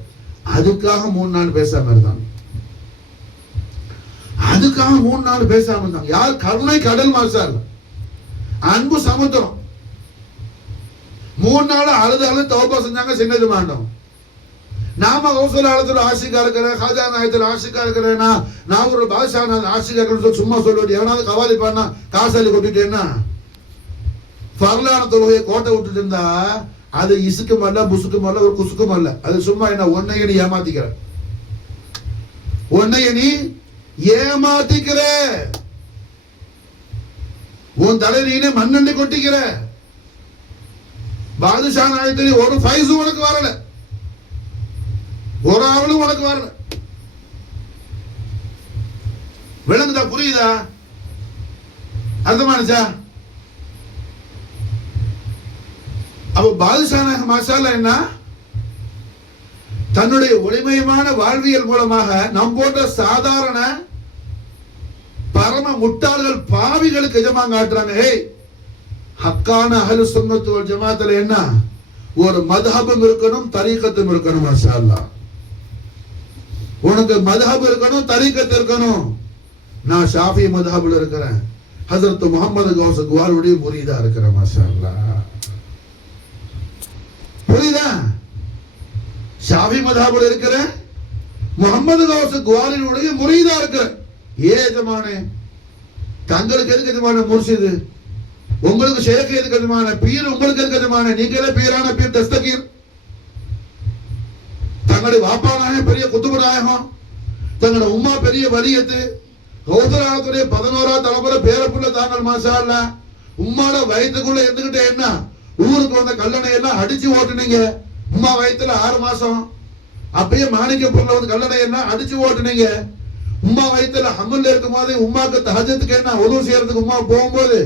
அதுக்காக 3 நாள் பேசாம இருந்தாங்க. அதுக்காக 3 நாள் பேசாம இருந்தாங்க. யார்? கருணை கடல் மாசால், அன்பு சமுத்திரம். 3 நாள் அழுது தௌபா செஞ்சாங்க சின்ன ஜமாண்டவங்க. நாம கௌசல ஆழத்துல ஆசிக்கா இருக்கிறேன், ஹாஜா நாயத்துல ஆசிக்கா இருக்கிறேன், நான் ஒரு பாஷா ஆசிக்கா இருக்கிறேன் சும்மா சொல்லுவேன். எவனாவது கவாலி பண்ணா காசாலி கொட்டிட்டேன்னா பரலான தொழுகையை கோட்டை விட்டுட்டு இருந்தா அது இசுக்கும் அல்ல புசுக்கும் அல்ல ஒரு குசுக்கும் அல்ல. அது சும்மா என்ன உன்னைய நீ ஏமாத்திக்கிற, உன்னைய நீ ஏமாத்திக்கிற, உன் தலையிலே மண்ணெண்ணி கொட்டிக்கிற. பாதுஷா நாயத்திலே ஒரு ஃபைஸும் உனக்கு வரல, ஒரு ஆவலும் உனக்கு வரல. விளங்குதா? புரியுதா? அர்த்தமானுச்சா? அப்ப பாதுஷா நாயகம் மாஷாஅல்லாஹ் என்ன தன்னுடைய ஒளிமயமான வாழ்வியல் மூலமாக நம் போன்ற சாதாரண பரம முட்டாள்கள் பாவிகளுக்கு எஜமான் காட்டுறாங்க. ஏய், ஹக்கான அஹ்லு சுன்னத் வல் ஜமாத்துல என்ன ஒரு மத்ஹபும் இருக்கணும், தரீகத்தும் இருக்கணும். மாஷாஅல்லாஹ் உனக்கு மத்ஹப் இருக்கணும், தரீகத் இருக்கணும். நான் ஷாஃபி மத்ஹப்ல இருக்கிறேன், ஹஜ்ரத் முஹம்மது கௌஸ் குவாலுடைய முரீதா இருக்கிறேன். மாஷாஅல்லாஹ் புரியுதா? ஷாஃபி மத்ஹப்ல இருக்கிறேன், முஹம்மது கௌஸ் குவாலினுடைய முரீதா இருக்கிறேன். ஏ எஜமானே, தங்களுக்கு எதுக்கு எஜமான முர்ஷிது, உங்களுக்கு ஷேக் எதுக்கு எஜமான பீர், உங்களுக்கு எதுக்கு எஜமான நீங்களே பீரான பீர் தஸ்தகீர். தங்களுடைய வாப்பா நாயகம் பெரிய குத்துபு நாயகம், தங்களுடைய உம்மா பெரிய வலியத்து, கௌசலாத்துடைய 11ஆம் தலைமுறை பேரப்புள்ள தாங்கள். மாஷா அல்லாஹ் உம்மாட வயிற்றுக்குள்ள இருந்துகிட்டே என்ன ஊருக்கு வந்த கல்லணை எல்லாம் அடிச்சு ஓட்டுனீங்க. உம்மா வயிற்றுல 6 மாசம் அப்பயே மாணிக்கப்பூர்ல வந்து கல்லணை எல்லாம் அடிச்சு ஓட்டுனீங்க. உம்மா வயிற்றுல ஹம்மில் இருக்கும் போது உம்மாக்கு தஹஜத்துக்கு என்ன உதவு செய்யறதுக்கு உம்மா போகும்போது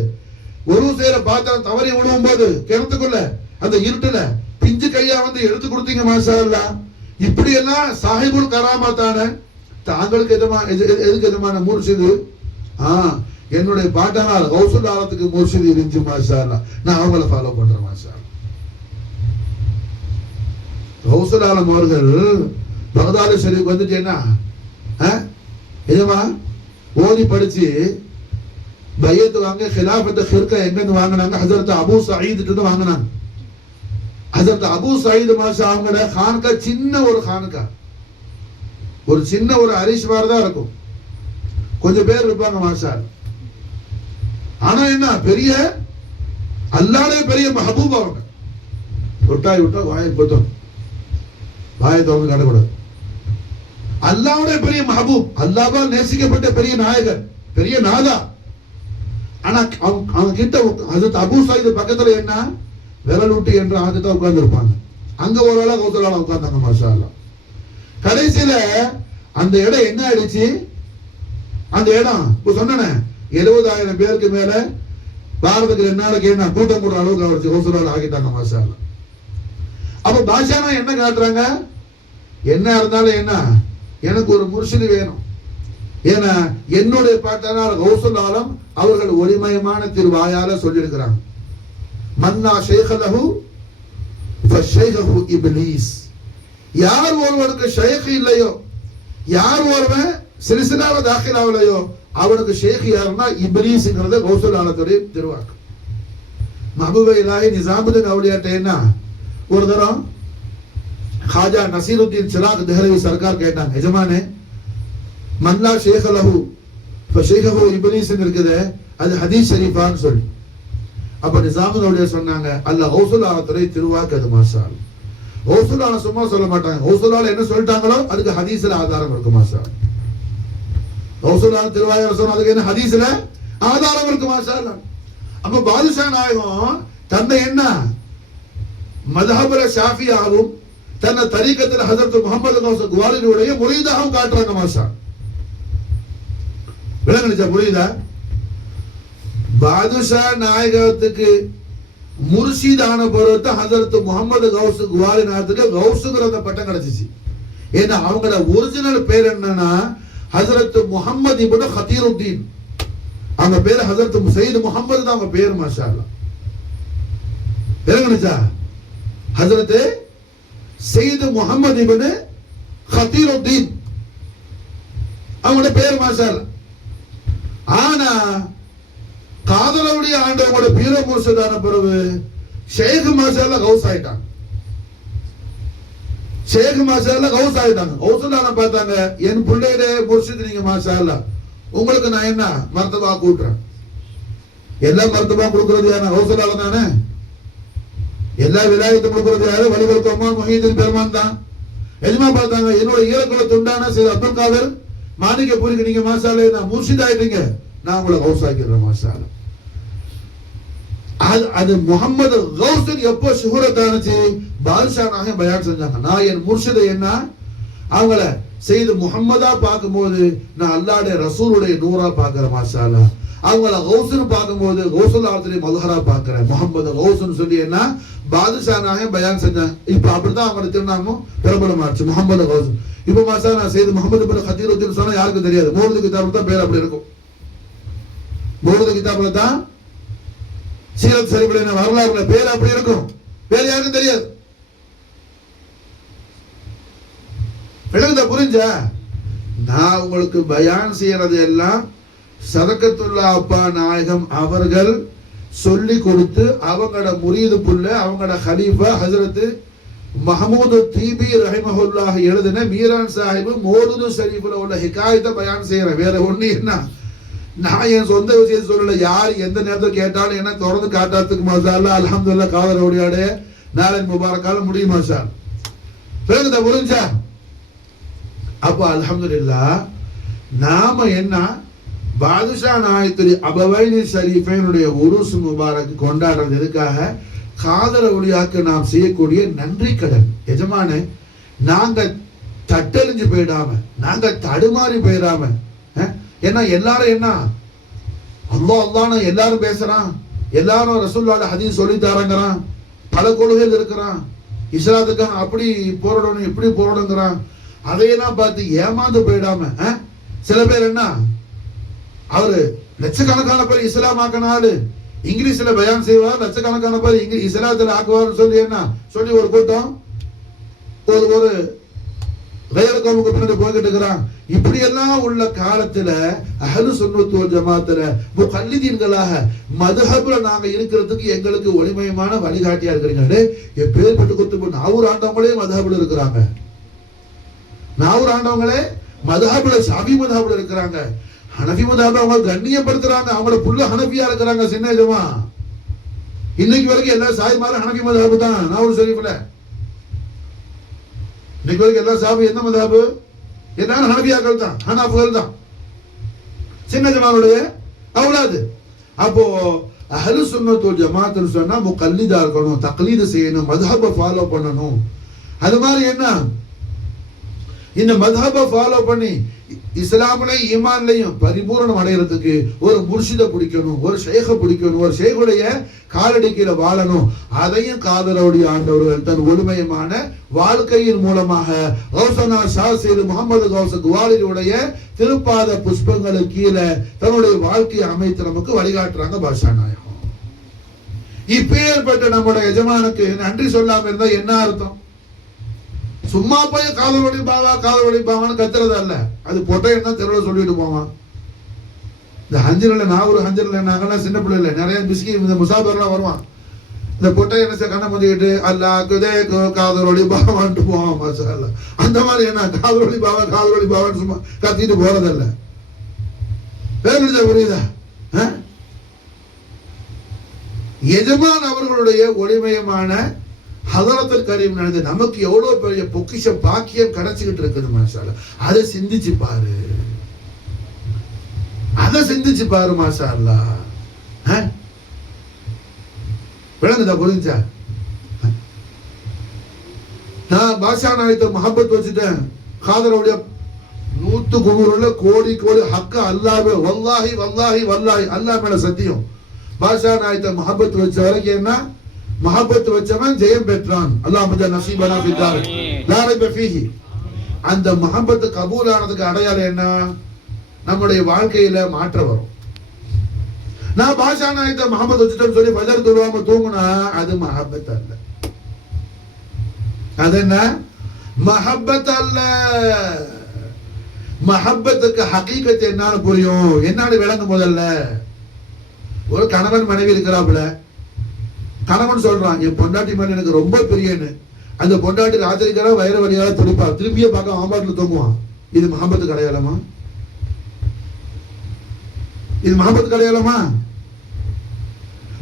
உதவு செய்யற பாத்திரம் தவறி விழுவும் போது கிணத்துக்குள்ள அந்த இருட்டுல பிஞ்சு கையா வந்து எடுத்து கொடுத்தீங்க. மாஷா அல்லாஹ் இப்படி எல்லாம் சாஹிபுல் கராமத்தான தாங்களுக்கு எதுக்கு எதுமான முர்ஷிது. என்னுடைய பாட்டனார் கௌசுல் ஆலத்துக்கு முர்ஷிது இருந்துச்சு. மாஷா அல்லாஹ் நான் அவங்கள ஃபாலோ பண்றேன். மாஷா அல்லாஹ் கௌசுல் ஆலம் அவர்கள் பகதாது ஷரீஃப் வந்துட்டு என்ன எஜமா ஓதி படிச்சு பையத்து வாங்க ஹிலாஃபத் ஹிர்கா எங்கிருந்து வாங்கினாங்க? ஹஜரத் அபூ சயீத் கிட்ட வாங்கினாங்க. ஹஜரத் அபூ சயீத் மாஷா அவங்களோட கான்கா சின்ன ஒரு கான்கா, ஒரு சின்ன ஒரு அரிசி மாதிரி தான் இருக்கும், கொஞ்சம் பேர் இருப்பாங்க மாஷா. ஆனா என்ன பெரிய அல்லாஹ்வுடைய பெரிய மஹபூப் அவங்க. தொட்டாய் விட்டா வாயை போட்டோம், வாயை தோங்க காட்டக்கூடாது. அல்லாஹ்வுடைய பெரிய மஹபூப், அல்லாஹ்வால் நேசிக்கப்பட்ட பெரிய நாயகர், பெரிய நாதா. ஆனா அவங்க கிட்ட ஹஜரத் அபூ சயீத் பக்கத்துல என்ன விரலூட்டி என்ற ஆகத்தான் உட்கார்ந்து இருப்பாங்க. அங்க ஒரு வேளை கௌசலால உட்கார்ந்தாங்க மாஷா அல்லாஹ். கடைசியில அந்த இடம் என்ன ஆயிடுச்சு? அந்த இடம் இப்ப சொன்னேன் 70,000 பேருக்கு மேல பாரதத்துக்கு என்ன என்ன கூட்டம் கூட அளவுக்கு அவருக்கு கௌசலால ஆகிட்டாங்க மாஷா அல்லாஹ். அப்ப பாஷானா என்ன காட்டுறாங்க? என்ன இருந்தாலும் என்ன, எனக்கு ஒரு முர்ஷிது வேணும். ஏன்னா என்னுடைய பாட்டனார் கௌசுல் ஆலம் அவர்கள் ஒளிமயமான திருவாயால சொல்லியிருக்கிறாங்க, மன்னா ஷேഖலஹு ஃபஷைஹு இப்லீஸ். யார் ஒருவனுக்கு ஷேக் இல்லையோ, யார் ஒருவன் சில்சிலால தாখিল ஆகலையோ, அவனுக்கு ஷேக் யாருன்னா இப்லீஸ்ங்கிறது கௌசுல் ஆலத்துடைய திருவாக்கு. மஹபூபே இலாஹி நிசாமுதீன் அவுலியாட்ட என்ன ஒரு தரம் खाजा नसीरुद्दीन चिराग देहलवी सरकार கேட்டாங்க, எஜமானே மல்லா ஷேഖலஹு ஃபஷைஹு இப்லீஸ் இருக்குது, அது ஹதீஸ் ஷரீஃபான்னு சொல்லி. அப்ப நிசாமுதீன் அவுலியா சொன்னாங்க, அல்லாஹ் கௌசுல் ஆலத்துடைய திருவாக்கு அது மாஷா அல்லாஹ். கௌசுல் ஆலம் சும்மா சொல்ல மாட்டாங்க, கௌசுல் ஆலம் என்ன சொல்லிட்டாங்களோ அதுக்கு ஹதீஸ்ல ஆதாரம் இருக்கு மாஷா அல்லாஹ். கௌசுல் ஆலம் திருவாயால சொன்னா அதுக்கு என்ன ஹதீஸ்ல ஆதாரம் இருக்கு மாஷா அல்லாஹ். அப்ப பாதுஷா நாயகம் தன்னை என்ன மذஹபுல ஷாஃபியாவும் தன்னை தரீகத்தில் ஹஜரத் முஹம்மது கௌஸ் குவாலினுடைய முரீதாகவும் காட்டுறாங்க மாஷா. விளங்குச்சா? புரியுதா? பாதுஷா நாயகத்துக்கு முர்ஷிதான பருவத்தை ஹஜரத் முஹம்மது கௌஸ் குவாலி நாயகத்துக்கு கௌசுங்கிற அந்த பட்டம் கிடைச்சிச்சு. ஏன்னா அவங்களோட ஒரிஜினல் பேர் என்னன்னா ஹஜரத் முஹம்மது இப்னு ஹதீருத்தீன். அவங்க பேர் ஹஜரத் சையத் முஹம்மது தான் அவங்க பேர் மாஷா அல்லாஹ். விளங்குச்சா? ஹஜரத் சையத் முஹம்மது இப்னு ஹதீருத்தீன் அவங்களோட பேர் மாஷா அல்லாஹ். ஆனா காதலவுடைய ஆண்டவங்களோட பீர முர்ஷிதான பிறகு ஷேக் மாஷா அல்லாஹ் கௌஸ் ஆயிட்டாங்க. ஷேக் மாஷா அல்லாஹ் கௌஸ் ஆயிட்டாங்க. கௌசுல்லான பார்த்தாங்க, என் பிள்ளையிட முர்ஷித் நீங்க மாஷா அல்லாஹ், உங்களுக்கு நான் என்ன மர்த்தபா கூட்டுறேன். எல்லா மர்த்தபா கொடுக்கறது யாரு? கௌசுல்லால தானே. எல்லா விலாயத்தும் கொடுக்கறது யாரு? வலிவல் கொம்மான் முஹீதீன் பெருமான் தான். எஜமா பார்த்தாங்க, என்னோட ஈரக்குல துண்டான சையத் அப்துல் காதர் மாணிக்கபூரிக்கு நீங்க மாஷா அல்லாஹ் நான் முர்ஷித் ஆயிட்டீங்க, நான் உங்களை கௌஸ் ஆக்கிடுறேன் மாஷா அல்லாஹ். அது முஹம்மது கௌஸ் எப்போ ஷுஹரத் ஆனச்சு? பாதுஷா நாயகம் பயான் செஞ்சாங்க, நான் என் முர்ஷிதை என்ன அவங்கள செய்து முஹம்மதா பார்க்கும்போது நான் அல்லாஹ்வுடைய ரசூலுடைய நூறா பார்க்கிறேன் மாஷா அல்லாஹ். அவங்கள கௌஸ்னு பார்க்கும்போது கௌசுல் ஆலத்துடைய மல்ஹரா பார்க்கிறேன், முஹம்மது கௌஸ்னு சொல்லி என்ன பாதுஷா நாயகம் பயான் செஞ்சாங்க. இப்ப அப்படிதான் அவங்களோட திருநாமம் பிரபலமாச்சு, முஹம்மது கௌஸ். இப்ப மாஷா நான் செய்து முஹம்மது இப்னு ஹதீருத்தீன் சொன்னா யாருக்கும் தெரியாது. மௌலிது கிதாபுல தான் பேர் அப்படி இருக்கும். மௌலிது கிதாபுல தான் சீரத் ஷரீஃபில் வரலாறுல பேர் அப்படி இருக்கும், பேர் யாருக்கும் தெரியாது. விளங்குதா? புரிஞ்சா? நான் உங்களுக்கு பயான் செய்யறது எல்லாம் சதகத்துல்லா அப்பா நாயகம் அவர்கள் சொல்லி கொடுத்து அவங்களோட முரீது புள்ள அவங்களோட ஹலீஃபா ஹஜரத் மஹமூது தீபி ரஹிமஹுல்லாஹ் எழுதின மீரான் சாஹிப் மௌலூது ஷரீஃப்ல உள்ள ஹிகாயத்தை பயான் செய்யறேன். வேற ஒண்ணு என்ன, நான் என் சொந்த விஷயத்தை சொல்லல. யார் எந்த நேரத்தில் கேட்டாலும் என்ன தொடர்ந்து காட்டாத்துக்கு மாஷா அல்லாஹ். அல்ஹம்துலில்லாஹ் காதல் ஓடியாடு நாளை முபாரக்கால முடியும் மாஷா. விளங்குதா? புரிஞ்சா? அப்ப அல்ஹம்துலில்லாஹ் நாம என்ன பாதுஷா நாயத்துடைய அபவைனி ஷரீஃபைனுடைய உருஸ் முபாரக் கொண்டாடுறது எதுக்காக? காதல் ஒளியாக்கு நாம் செய்யக்கூடிய நன்றி கடன். எஜமானே, நாங்க தட்டெறிஞ்சு போயிடாம, நாங்க தடுமாறி போயிடாம, ஏன்னா எல்லாரும் என்ன அல்லாஹ் அல்லாஹ்னு எல்லாரும் பேசுறான், எல்லாரும் ரசூலுல்லாஹ் ஹதீஸ் சொல்லி தரங்கறான், பல கொள்கைகள் இருக்கிறான், இஸ்லாத்துக்காக அப்படி போராடணும் இப்படி போராடுங்கிறான். அதையெல்லாம் பார்த்து ஏமாந்து போயிடாம சில பேர் என்ன அவரு லட்சக்கணக்கான பேர் இஸ்லாம் ஆக்கினாலு இங்கிலீஷ்ல பயான் செய்வார், லட்சக்கணக்கான பேர் இஸ்லாத்துல ஆக்குவார் சொல்லி என்ன சொல்லி ஒரு கூட்டம் ஒரு வேறக்கவுக்கு பின்னாடி போய்கிட்டு இருக்கிறான். இப்படி எல்லாம் உள்ள காலத்துல அஹ்லு சுன்னத் வல் ஜமாத்துல முகல்லிதீன்களாக மதுஹப்ல நாங்க இருக்கிறதுக்கு எங்களுக்கு ஒளிமயமான வழிகாட்டியா இருக்கிறீங்க. எப்பேற்பட்டு குத்துபு நாவூர் ஆண்டவங்களே மதுஹப்ல இருக்கிறாங்க. நாவூர் ஆண்டவங்களே மதுஹப்ல ஷாஃபி மதுஹப்ல இருக்கிறாங்க. ஹனஃபி மதுஹப் அவங்க கண்ணியப்படுத்துறாங்க. அவங்கள புள்ள ஹனஃபியா இருக்கிறாங்க. சின்ன ஜமா இன்னைக்கு வரைக்கும் எல்லா சாயிமாரும் ஹனஃபி மதுஹப் தான். நாவூர் ஷரீஃப்ல இன்னைக்கு வரைக்கும் எல்லா சாபி என்ன மதுஹப் எல்லாரும் ஹனஃபியாக்கள் தான், ஹனாஃபிகள் தான். சின்ன ஜமாவுடைய அவுலாது. அப்போ அஹ்லு சுன்னத் வல் ஜமாஅத் சொன்னா முகல்லிதா இருக்கணும், தக்லீது செய்யணும், மதுஹபை ஃபாலோ பண்ணணும். அது மாதிரி என்ன இந்த மதுஹபை ஃபாலோ பண்ணி இஸ்லாம்லையும் ஈமான்லையும் பரிபூரணம் அடைகிறதுக்கு ஒரு முர்ஷிதை பிடிக்கணும், ஒரு ஷேഖை பிடிக்கணும், ஒரு ஷேഖுடைய காலடிக்கையில வாழணும். அதையும் காதரவுடைய ஆண்டவர்கள் தன் ஒளிமயமான வாழ்க்கையின் மூலமாக கௌசனா ஷா சையது முகமது கௌஸ் குவாலியுடைய திருப்பாத புஷ்பங்களுக்கு கீழே தன்னுடைய வாழ்க்கையை அமைத்து நமக்கு வழிகாட்டுறாங்க பாஷா நாயகம். இப்பேற்பட்ட நம்முடைய எஜமானுக்கு நன்றி சொல்லாம இருந்தா என்ன அர்த்தம்? சும்மா போய் காதல் ஒளிப்பாவான்னு கத்துறது அல்ல. அது பொட்டை என்ன தெருவில் சொல்லிட்டு போவான். இந்த ஹஞ்சரில் நான் ஒரு ஹஞ்சரில் நாங்கெல்லாம் சின்ன பிள்ளை இல்லை, நிறைய பிஸ்கி இந்த முசாபர்லாம் வருவான். இந்த பொட்டை என்ன கண்ணை மதிக்கிட்டு அல்லாக்குதே காதல் ஒளிப்பாவான்ட்டு போவான். மாசா அல்ல அந்த மாதிரி என்ன காதல் ஒளிப்பாவான்னு சும்மா கத்திட்டு போறதல்ல. புரியுதா? எஜமான் அவர்களுடைய ஒளிமயமான ஹதரத்துல் கரீம் நடந்து நமக்கு எவ்வளவு பெரிய பொக்கிஷ பாக்கியம் கிடைச்சிக்கிட்டு இருக்குது. மாஷா அதை சிந்திச்சு பாரு, அதை சிந்திச்சு பாரு. மாஷா அல்லாஹ் விளங்குதா? புரிஞ்சா? நான் பாஷா நாயத்தை மஹப்பத் வச்சுட்டேன். காதலுடைய 100 கோடி கோடி ஹக்க அல்லாஹ்வே வல்லாஹி வல்லாஹி வல்லாஹி அல்லாஹ் மேல சத்தியம். பாஷா நாயத்தை மஹப்பத் வச்ச வரைக்கும் என்ன மஹப்பத் வச்சவன் ஜெயம் பெற்றான். அல்லாஹ் மஜா நஸீபனா ஃபித்தார் லா ரைப ஃபீஹி. அந்த மஹப்பத் கபூல் ஆனதுக்கு அடையாளம் என்ன? நம்முடைய வாழ்க்கையில மாற்றம் வரும். நான் பாஷா நாயத்தை மஹப்பத் வச்சுட்டேன்னு சொல்லி ஃபஜர் தொழுவாம தூங்குனா அது மஹப்பத் அல்ல. அது என்ன? மஹப்பத் அல்ல. மஹப்பத்துக்கு ஹகீகத் என்னன்னு புரியும், என்னன்னு விளங்கும். முதல்ல ஒரு கணவன் மனைவி இருக்கிறாப்புல, கணவன் சொல்றான் என் பொண்டாட்டி மேல எனக்கு ரொம்ப பிரியன்னு. அந்த பொண்டாட்டி ராத்திரிக்கான வயிறு வழியாக துடிப்பா, திரும்பிய பார்க்க ஆம்பாட்டில் தூங்குவான். இது மஹப்பத்துக்கு அடையாளமா? இது மஹப்பத்துக்கு அடையாளமா?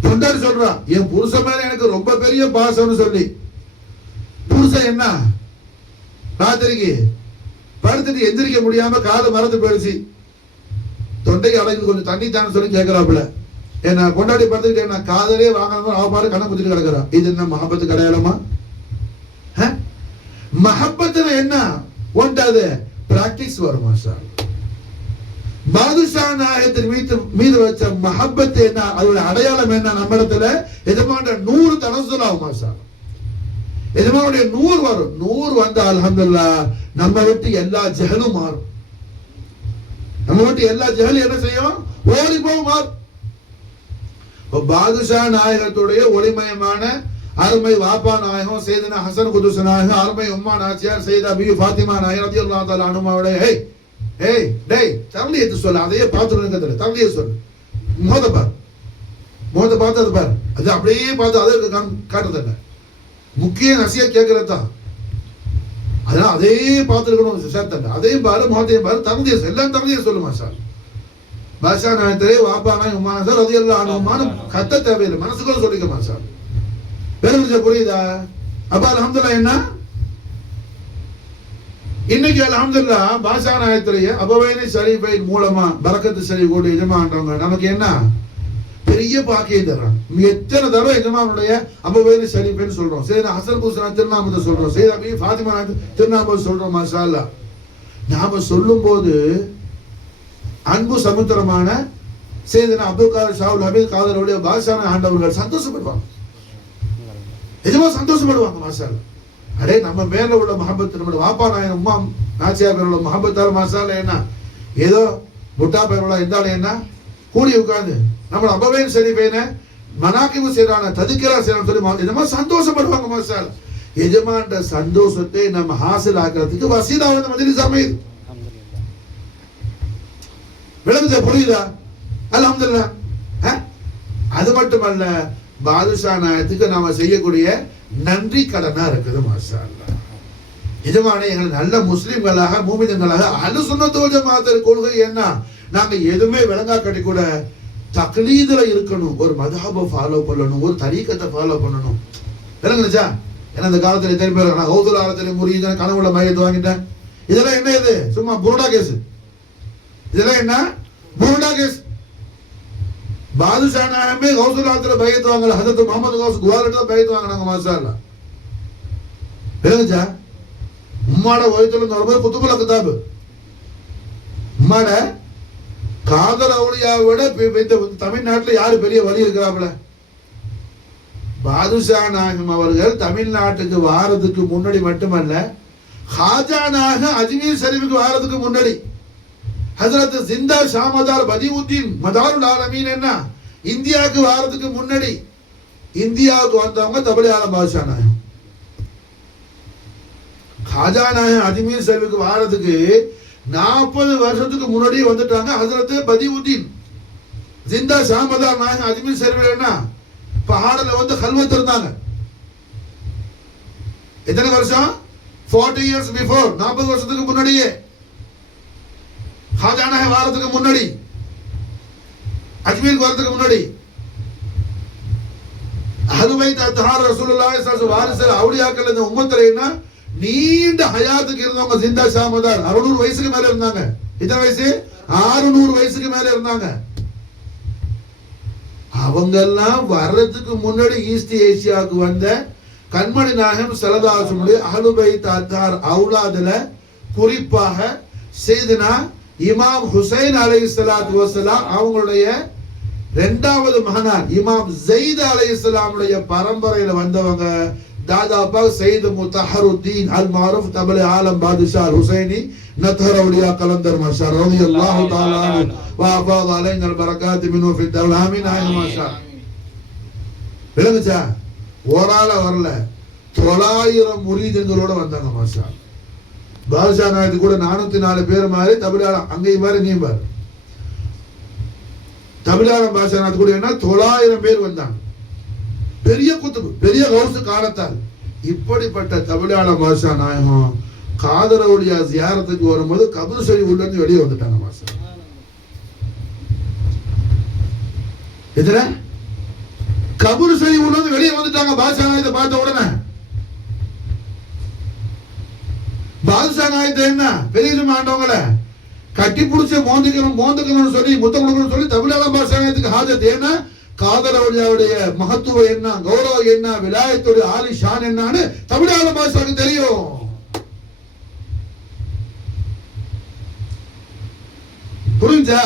பொண்டாட்டி சொல்றான் என் புருஷன் மேல எனக்கு ரொம்ப பெரிய பாசம்னு சொல்லி, புருஷன் என்ன ராத்திரிக்கு படுத்துட்டு எந்திரிக்க முடியாம காலை மறந்து போயிடுச்சு, தொண்டைக்கு அடைக்கு கொஞ்சம் தண்ணி தானே சொல்லி கேட்கிறாப்புல. என்ன கொண்டாடி படுத்துக்கிட்டு என்ன காதலே வாங்கணும், அவ பாரு கண்ணை குத்திட்டு கிடக்குறா. இது என்ன மஹப்பத்துக்கு அடையாளமா? மஹப்பத்துல என்ன ஒன்றாது பிராக்டிஸ் வரும். மாஷா பாதுஷா நாயகத்தின் மீது வச்ச மஹப்பத் என்ன, அதோட அடையாளம் என்ன? நம்ம இடத்துல எஜமான 100 தனசுலாகும். மாஷா எஜமானுடைய 100 வரும். 100 வந்தா அல்ஹம்துலில்லாஹ் நம்ம விட்டு எல்லா ஜஹலும் மாறும். நம்ம விட்டு எல்லா ஜஹலும் என்ன செய்யும்? ஓடி போகும், மாறும். பாதுஷா நாயகத்துடைய ஒளிமயமான அருமை வாப்பா நாயகம் சையதுனா ஹசன் குதுஸ் நாயகம், அருமை உம்மா நாச்சியார் சையதா பிவி ஃபாத்திமா நாயகம் ரலியல்லாஹு தஆலா அன்ஹுமாவுடைய டேய் தர்லியத்து சொல்ல, அதையே பார்த்துருங்க. தர்லியத் சொல்லு, முகத்தை பார்த்து அது பாரு, அது அப்படியே பார்த்து அதை காட்டுறதில்ல. முக்கிய நசியா கேட்கறது தான். அதனால அதே பார்த்துருக்கணும் சேர்த்தல்ல. அதையும் பாரு, முகத்தையும் பாரு, தர்லியத் எல்லாம் தர்லியத் சொல்லு. மாஷா பாஷா நாயகத்திலே வாப்பா நாயகம் உம்மா நாயகம் ரலியல்லாஹு அன்ஹுமான்னு கத்த தேவையில்லை, மனசுக்குள்ள சொல்லிக்க. மாஷா புரியுதா? அப்ப அல்ஹம்துலில்லாஹ் என்ன இன்னைக்கு அல்ஹம்துலில்லாஹ் பாஷா நாயகத்திலேயே அபவைனி ஷரீஃபை மூலமா பரக்கத்து ஷரீஃப் கூட எஜமான்றவங்க நமக்கு என்ன பெரிய பாக்கியம் தர்றாங்க. எத்தனை தடவை எஜமானுடைய அபவைனி ஷரீஃப்னு சொல்றோம், சையதுனா ஹசன் குஸ்னா திருநாமத்தை சொல்றோம், சையதா பிவி ஃபாத்திமா திருநாமத்தை சொல்றோம். மாஷா அல்லாஹ் நாம சொல்லும் போது அன்பு சமுத்திரமான சையதுனா அப்துல் காதர் ஷாவுல் ஹமீத் காதருடைய பாஷா ஆண்டவர்கள் சந்தோஷப்படுவாங்க, எஜமா சந்தோஷப்படுவாங்க. மாஷா அல்லாஹ் அடே நம்ம மேல உள்ள மஹப்பத், நம்மளோட வாப்பா நாயகம் உம்மா நாச்சியா பேர் உள்ள மஹப்பத்தால் மாஷால என்ன ஏதோ முட்டா பேர் இருந்தாலும் என்ன கூடி உட்கார்ந்து நம்மளோட அபவைன் ஷரீஃபைன மனாக்கிபு செய்யறான ததுக்கிரா செய்யறான்னு சொல்லி என்னமா சந்தோஷப்படுவாங்க. மாஷா எஜமான்ற சந்தோஷத்தை நம்ம ஹாசில் ஆக்கிறதுக்கு வசீலா வந்து மஜ்லிஸ் அமையுது. விளங்குதா? புரியுதா? அல்ஹம்துலில்லாஹ். அது மட்டுமல்ல, பாதுஷா நாயத்துக்கு நாம செய்யக்கூடிய நன்றி கடனா இருக்குது. மாஷா அல்லாஹ். எஜமானே, எங்களை நல்ல முஸ்லிம்களாக மூமின்களாக அஹ்லு சுன்னத் வல் ஜமாஅத் கொள்கை என்ன, நாங்க எதுவுமே விளங்கா கட்டி கூட தக்லீதுல இருக்கணும், ஒரு மதஹபை ஃபாலோ பண்ணணும், ஒரு தரீக்கத்தை ஃபாலோ பண்ணணும். விளங்குச்சா? ஏன்னா இந்த காலத்துல எத்தனை பேர் நான் கௌதுல் ஆலத்துல முறியது கனவுல மையத்தை வாங்கிட்டேன், இதெல்லாம் என்ன? இது சும்மா புரோடா கேஸ். இதெல்லாம் என்ன? புரோடா கேஸ். பாதுஷா நாயகமே கௌதுல் ஆலத்துல பையத்து வாங்கல, ஹஜரத் முகமது கௌஸ் குவாலிட்ட பையத்து வாங்கினாங்க. மாஷா அல்லாஹ். விளங்குச்சா? உம்மாட வயிற்றுல வரும்போது குத்துபுல் கிதாபு, உம்மாட காதல் அவுலியாவை விட தமிழ்நாட்டில் யாரு பெரிய வழி இருக்கிறாப்புல? பாதுஷா நாயகம் அவர்கள் தமிழ்நாட்டுக்கு வாரதுக்கு முன்னாடி மட்டுமல்ல, ஹாஜா நாயகம் அஜ்மீர் ஷரீஃபுக்கு வாரதுக்கு முன்னாடி ஹஜரத் ஜிந்தா ஷாமதார் பதியுத்தீன் மதாருல் ஆலமீன் என்ன இந்தியாவுக்கு வாரதுக்கு முன்னாடி இந்தியாவுக்கு வந்தவங்க தபலி ஆலம் பாதுஷா நாயகம். ஹாஜா நாயகம் அஜ்மீர் ஷரீஃபுக்கு வாரதுக்கு 40 வருஷத்துக்கு முன்னாடியே வந்துட்டாங்க. ஹஜரத் பதியுத்தீன் ஜிந்தா ஷாமதார் நாயகம் அஜ்மீர் ஷரீஃபில் என்ன பஹாடல வந்து கல்வத் இருந்தாங்க. எத்தனை வருஷம்? 40 years before. 40 வருஷத்துக்கு முன்னாடியே ஹாஜா நாயகம் வாரத்துக்கு முன்னாடி, அஜ்மீருக்கு வரதுக்கு முன்னாடி அஹ்லுல் பைத் அத்ஹார் ரசூலுல்லாஹி ஸல்லல்லாஹு அலைஹி வஸல்லம் வாரிசுகள் அவுலியாக்கள் இந்த உம்மத்துல என்ன நீண்ட ஹயாத்துக்கு இருந்தவங்க. ஜிந்தா ஷாமதார் 600 வயசுக்கு மேல இருந்தாங்க. எத்தனை வயசு? 600 வயசுக்கு மேல இருந்தாங்க. அவங்கெல்லாம் வர்றதுக்கு முன்னாடி ஈஸ்ட் ஏசியாவுக்கு வந்த கண்மணி நாயகம் ஸல்லல்லாஹு அலைஹி வஸல்லம் அஹ்லுல் பைத் அத்ஹார் அவுலாதுல குறிப்பாக சையதுனா இமாம் ஹுசைன் அலைஹிஸ்ஸலாத்து வஸலாம் அவங்களுடைய இரண்டாவது மகனார் இமாம் ஸைத் அலைஹிஸ்ஸலாமுடைய பரம்பரையில வந்தவங்க தாதாபா சையத் முத்தஹருத்தீன் அல் மாரூஃப் தபலி ஆலம் பாதுஷா ஹுசைனி நத்ஹர் அவுலியா கலந்தர் மாஷா ரலியல்லாஹு தஆலா அன்ஹு வ அஃபாத அலைனா அல் பரகாத் மின்ஹு ஃபி தவ்லாமி நாயகம் மாஷா. விளங்குச்சா? ஓரால வரல, 900 முரீதுகளோட வந்தாங்க. மாஷா பாதுஷா நாயகத்துக்கு கூட 404 பேர் மாதிரி தபலி ஆலம் அங்கேயும் பாரு நீ பாரு. தபலி ஆலம் பாதுஷா நாயகத்துக்கு கூட என்ன 900 பேர் வந்தாங்க. பெரிய குத்துபு, பெரிய கௌசு காலத்தால். இப்படிப்பட்ட தபலி ஆலம் பாதுஷா நாயகம் காதர் அவுலியா ஜியாரத்துக்கு வரும்போது கபர் ஷரீஃப் உள்ள இருந்து வெளியே வந்துட்டாங்க. மாஷா எதுல கபர் ஷரீஃப் உள்ள இருந்து வெளியே வந்துட்டாங்க. பாதுஷா நாயகத்தை பார்த்த உடனே பாதுஷா நாயகத்தை என்ன பெரிய மாண்டவங்கள கட்டி பிடிச்ச மோந்துக்கணும்னு சொல்லி முத்தம் கொடுக்கணும்னு சொல்லி தபலி ஆலம் பாதுஷா நாயகத்துக்கு ஹாஜத். ஏன்னா காதர் அவுலியாவுடைய மகத்துவம் என்ன, கௌரவம் என்ன, விலாயத்துடைய ஆலி ஷான் என்னன்னு தபலி ஆலம் பாதுஷாக்கு தெரியும். புரிஞ்சா?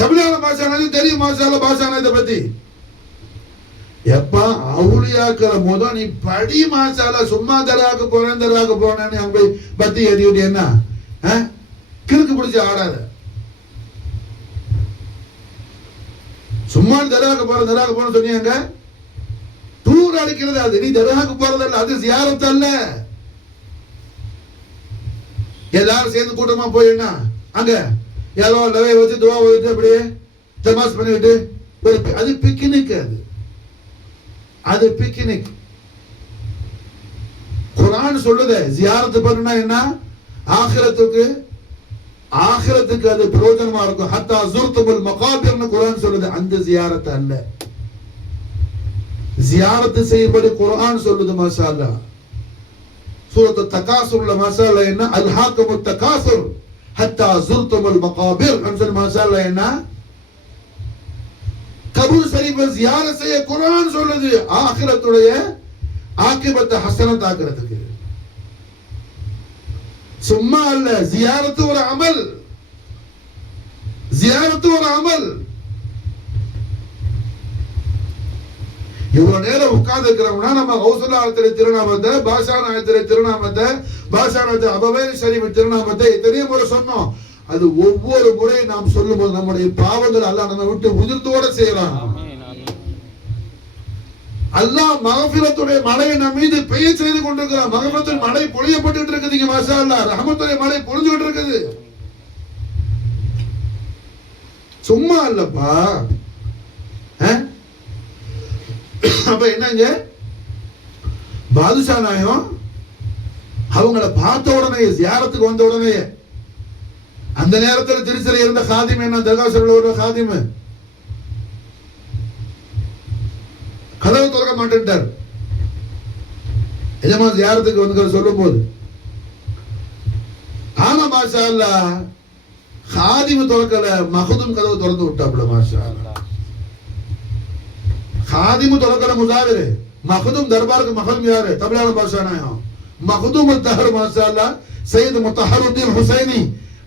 தபலி ஆலம் பாதுஷாக்கு தெரியும். மாஷா பாதுஷா நாயகத்தை பத்தி எப்ப அவுலியாக்களை முத நீ படி. மாஷா சும்மா தராக்கு போனேன்னு அவங்க பத்தி எதிவிட்டு என்ன கிறுக்கு பிடிச்சி ஆடாத. சும்மா தர்காக்கு போறேன்னு சொன்னீங்க, டூர் அடிக்கிறது. அது நீ தர்காக்கு போறது இல்ல, அது ஜியாரத் அல்ல. எல்லாரும் சேர்ந்து கூட்டமா போய் என்ன அங்க ஏதோ லவை வச்சு துவா வச்சு அப்படியே தமாஸ் பண்ணிட்டு அது பிக்னிக். அது பிக்னிக். குர்ஆன் சொல்லுது ஜியாரத் பண்ணா என்ன ஆகிரத்துக்கு அது பிரயோஜனமா இருக்கும். ஹத்தா ஸுர்துல் மகாபிர்னு குர்ஆன் சொல்லுது. அந்த ஜியாரத் அல்ல, ஜியாரத் செய்யபடி குர்ஆன் சொல்லுது. மாஷா அல்லாஹ் சூரத்து தகாசுர்ல மாஷா அல்லாஹ் என்ன அல்ஹாகுமுத் தகாசுர் ஹத்தா ஸுர்துல் மகாபிர் அன்சல் மாஷா அல்லாஹ் என்ன கபூர் ஷரீஃபை ஜியாரத் செய்ய குர்ஆன் சொல்லுது. ஆகிரத்துடைய ஆகிபத்தை ஹஸனத் ஆக்குறதுக்கு. சும்மா அல்ல, ஜியாரத்து ஒரு அமல். ஜியாரத்து ஒரு அமல். இவ்வளவு நேரம் உட்கார்ந்து இருக்கிறோம்னா நம்ம கௌசுல் ஆலத்திலே திருநாமத்தை, பாஷா நாயகத்திலே திருநாமத்தை, பாஷா நாயகத்தை அபவேல் ஷரீஃப் திருநாமத்தை எத்தனையோ முறை சொன்னோம். அது ஒவ்வொரு முறை நாம் சொல்லும் போது நம்முடைய பாவங்கள் அல்லாஹ் நம்ம விட்டு உதிர்த்தோட செய்யலாம். அல்லாஹ் மகஃபிரத்துடைய மழையை நம் மீது பெய்ய செய்து கொண்டிருக்கிறான். மகஃபிரத்துடைய மழை பொழியப்பட்டு இருக்குதுங்க. மாஷா அல்லாஹ், ரஹமத்துடைய மழை பொழிஞ்சுகிட்டு இருக்குது. சும்மா இல்லப்பா. அப்ப என்னங்க, பாதுஷா நாயம் அவங்கள பார்த்த உடனே, ஜியாரத்துக்கு வந்த உடனே, அந்த நேரத்தில் திருச்சில இருந்த காதிம் என்ன, தர்காசரில் ஒரு காதிம் கதவு திறக்க மாட்டேன்ட்டார். எஜமான் ஜியாரத்துக்கு வந்து சொல்லும் போது, ஆனா மாஷா அல்லாஹ் காதிம் திறக்கல, மஹதும் கதவு திறந்து விட்டாப்புல. மாஷா அல்லாஹ், காதிம் திறக்கல முசாவிரு, மஹதும் தர்பாருக்கு மஹதும் யாரு? தபிலான பாஷா நாயம் மஹதும் தஹர். மாஷா அல்லாஹ் சையத் முத்தஹருத்தீன் ஹுசைனி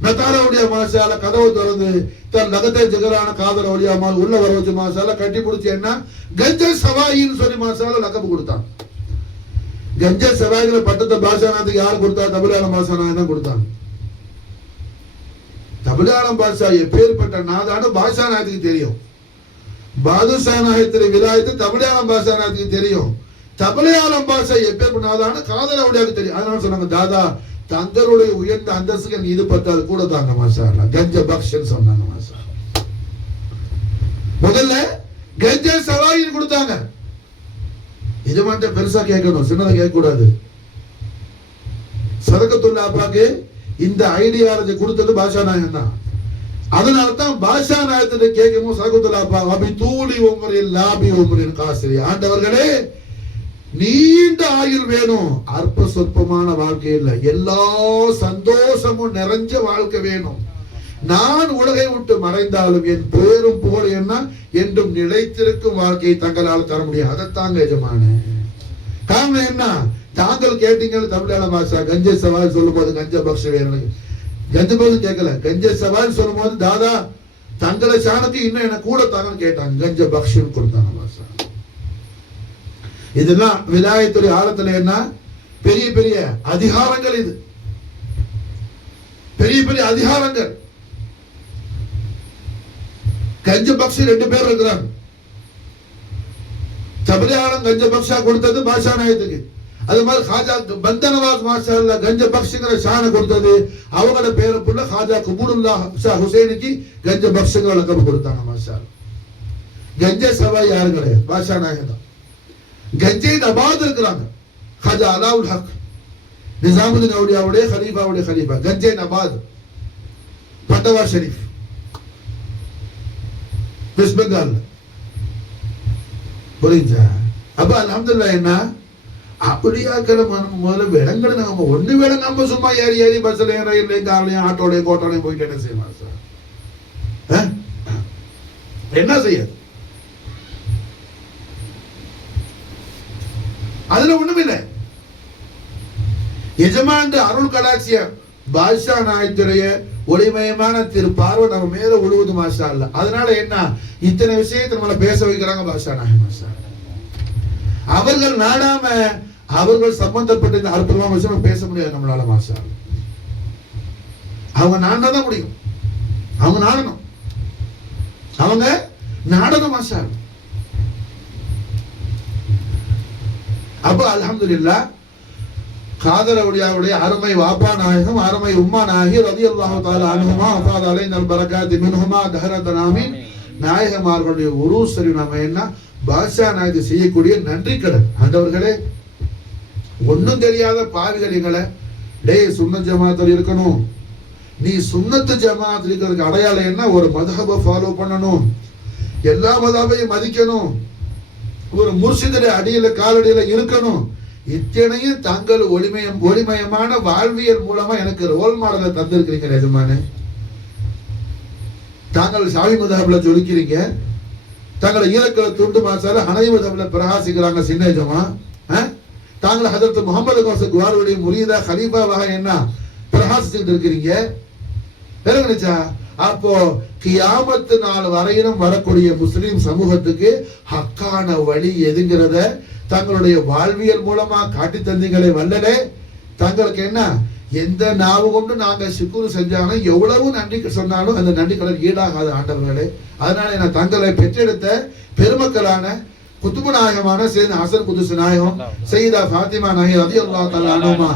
நதாரவுடைய மாஷா அல்லாஹ் கதவு திறந்து தன் நகத்தை ஜிகரான காதர் வழியா உள்ள வர வச்சு மாஷா அல்லாஹ் கட்டி பிடிச்சி என்ன கஞ்ச சவாயின்னு சொல்லி மாஷா அல்லாஹ் லக்கப் கொடுத்தான். கஞ்ச சவாயில பட்டத்தை பாஷாநாத்துக்கு யார் கொடுத்தா? தபிலான பாஷா நாயம் தான் கொடுத்தான். தபிலான பாஷா எப்பேற்பட்ட நாதான பாஷா நாயத்துக்கு தெரியும். பாதுஷா நாயத்தின் விலாயத்து தபிலான பாஷா நாயத்துக்கு தெரியும். தபிலான பாஷா எப்பேற்பட்ட நாதான காதர் அவடியாவுக்கு தெரியும். அதனால சொன்னாங்க, தாதா தங்களுடைய உயர்ந்த அந்தஸ்துக்கு இது பத்தாது, கூட தாங்க மாஷா அல்லாஹ், கஞ்ச பக்ஷன் சொன்னாங்க. மாஷா முதல்ல கஞ்ச சவாயின் கொடுத்தாங்க. எஜமான்ட்ட பெருசா கேட்கணும், சின்னதை கேட்க கூடாது. சதகத்துல்லா அப்பாக்கு இந்த ஐடியாலஜி கொடுத்தது பாஷா நாயகம் தான். அதனால தான் பாஷா நாயகத்தை கேட்கும் சதகத்துல்லா அப்பா அபி தூளி உமரில் லாபி உமரின் காசிரி, ஆண்டவர்களே நீண்ட ஆயுள் வேணும், அற்ப சொற்பமான வாழ்க்கை இல்லை, எல்லா சந்தோஷமும் நிறைஞ்ச வாழ்க்கை வேணும். நான் உலகை விட்டு மறைந்தாலும் என் பேரும் புகழ் என்ன என்றும் நிலைத்திருக்கும் வாழ்க்கையை தங்களால் தர முடியும். அதைத்தாங்க எஜமான. காரணம் என்ன? தாங்கள் கேட்டீங்கன்னு தமிழான பாஷா கஞ்ச சவால் சொல்லும் போது கஞ்ச பக்ஷ வேணும், கஞ்ச போது கேட்கல, கஞ்ச சவால் சொல்லும் போது தாதா தங்களை சாணத்தை இன்னும் என்ன கூட தாங்கன்னு கேட்டாங்க, கஞ்ச பக்ஷன்னு கொடுத்தாங்க பாஷா. இதெல்லாம் விலாயத்துடைய ஆழத்துல என்ன பெரிய பெரிய அதிகாரங்கள், இது பெரிய பெரிய அதிகாரங்கள். கஞ்ச பக்ஷி 2 பேர் இருக்கிறாங்க. தபிலானம் கஞ்ச பக்ஷா கொடுத்தது பாஷா நாயத்துக்கு. அது மாதிரி ஹாஜா பந்தனவாஸ் மாஷா அல்லாஹ் கஞ்ச பக்ஷிங்கிற ஷான கொடுத்தது அவங்களோட பேரை புள்ள ஹாஜா குபூருல்லாஹ் ஷா ஹுசைனுக்கு கஞ்ச பக்ஷிங்கிற லக்கப் கொடுத்தாங்க. மாஷா கஞ்ச சவாய் யாரு கிடையாது, பாஷா நாயகம் தான். கஞ்சை நபாத் இருக்கிறாங்க. ஹாஜா அலாவுல் ஹக் நிசாமுதீன் அவுலியாவுடைய ஹலீஃபாவுடைய ஹலீஃபா கஞ்சை நபாத், பட்டவா ஷரீஃப், வெஸ்ட் பெங்கால். புரிஞ்சா? அப்ப அல்ஹம்துலில்லாஹ் என்ன அப்படியாக்கிற முதல்ல விலங்கட நம்ம ஒண்ணு விலங்காம சும்மா ஏறி ஏறி பஸ்ல ரயில்லையும் கார்லையும் ஆட்டோலையும் கோட்டோலையும் போயிட்டு என்ன செய்யலாம் சார்? என்ன செய்ய? அதுல ஒண்ணுமில்லை. எஜமான் அருள் கடாட்சிய பாஷா நாயத்துடைய ஒளிமயமான திரு பார்வை நம்ம மேல உழுவுது. மாஷா அல்லாஹ். அதனால என்ன இத்தனை விஷயத்தை நம்மள பேச வைக்கிறாங்க பாஷா நாயகம். மாஷா அவர்கள் நாடாம அவர்கள் சம்பந்தப்பட்ட இந்த அற்புதமான விஷயம் பேச முடியாது நம்மளால. மாஷா அல்லாஹ். அவங்க நாடாதான் முடியும், அவங்க நாடணும், அவங்க நாடணும். மாஷா அல்லாஹ். அப்ப அல்ஹம்துலில்லாஹ் காதர் அவுலியாவுடைய அருமை வாப்பா நாயகம் அருமை உம்மா நாயகி ரலியல்லாஹு தஆலா அன்ஹுமா வஃபாத அலைனல் பரகாத்தி மின்ஹுமா தஹரத்தன் ஆமீன். நாயகமார்களுடைய உருசரி நாம என்ன பாஷா நாயகி செய்யக்கூடிய நன்றி கடன். ஆண்டவர்களே, ஒன்றும் தெரியாத பாவிகளை டேய் சுன்னத் ஜமாத்தில் இருக்கணும், நீ சுன்னத்து ஜமாத்தில் இருக்கிறதுக்கு அடையாளம் என்ன? ஒரு மதஹபை ஃபாலோ பண்ணணும், எல்லா மதஹபையும் மதிக்கணும், ஒரு முர்ஷிதுடைய அடியில காலடியில இருக்கணும். இத்தனையும் தாங்கள் ஒளிமயமான வாழ்வியல் மூலமா எனக்கு ரோல் மாடலை தந்திருக்கிறீங்க. நிஜமானே தாங்கள் ஷாஃபி மதஹப்ல சொல்லிக்கிறீங்க, தங்களை ஈரக்களை துண்டு மாசால ஹனஃபி மதஹப்ல பிரகாசிக்கிறாங்க. சின்ன ஜமா தாங்கள் ஹஜரத் முகமது கௌஸ் குவாருடைய முரீதா ஹலீஃபாவாக என்ன பிரகாசிச்சுட்டு இருக்கிறீங்க. நினைச்சா அப்போ கியாமத்து நாள் வரையிலும் வரக்கூடிய முஸ்லிம் சமூகத்துக்கு ஹக்கான வழி எதுங்கிறத தங்களுடைய வாழ்வியல் மூலமா காட்டி தந்தீங்களே வல்லலே. தங்களுக்கு என்ன எந்த நாவு கொண்டு நாங்க சுக்குரு செஞ்சாலும் எவ்வளவு நன்றி சொன்னாலும் அந்த நன்றி கடன் ஈடாகாது ஆண்டவர்களே. அதனால நான் தங்களை பெற்றெடுத்த பெருமக்களான குத்துபு நாயகமான சையதுனா ஹசன் குதுஸ் நாயகம், சையதா ஃபாத்திமா நாயகி ரலியல்லாஹு தஆலா அன்ஹுமா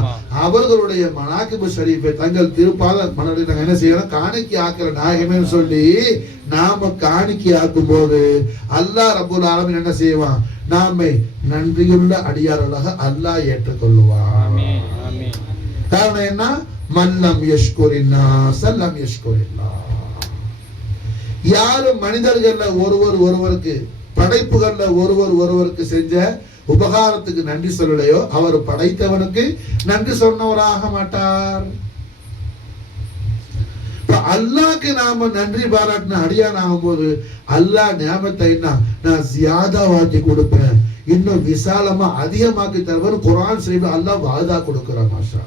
அவர்களுடைய மனாகிபு ஷரீஃபை தங்கள் திருப்பாத மலரில் என்ன செய்யணும், காணிக்கை ஆக்கிற நாயகமே சொல்லி நாம காணிக்கை ஆக்கும் போது அல்லாஹ் ரப்பல் ஆலமீன் என்ன செய்வான், நாமை நன்றியுள்ள அடியார்களாக அல்லாஹ் ஏற்றுக்கொள்வான். காரணம் என்ன, மல்லம் யஷ்குரின்னா சல்லம் யஷ்குரில்லா. யாரும் மனிதர்கள்ல ஒருவருக்கு படைப்புகள்ல ஒருவருக்கு செஞ்ச உபகாரத்துக்கு நன்றி சொல்லலையோ அவர் படைத்தவனுக்கு நன்றி சொன்னவராக மாட்டார். அல்லாஹ்க்கு நாம நன்றி பாராட்டின அடியான் ஆகும்போது அல்லாஹ் நியாமத்தை நான் ஜியாதா வாக்கி கொடுப்பேன், இன்னும் விசாலமா அதிகமாக்கி தருவேன் குர்ஆன் ஷரீஃப்ல அல்லாஹ் வாதா கொடுக்கிறான். மாஷா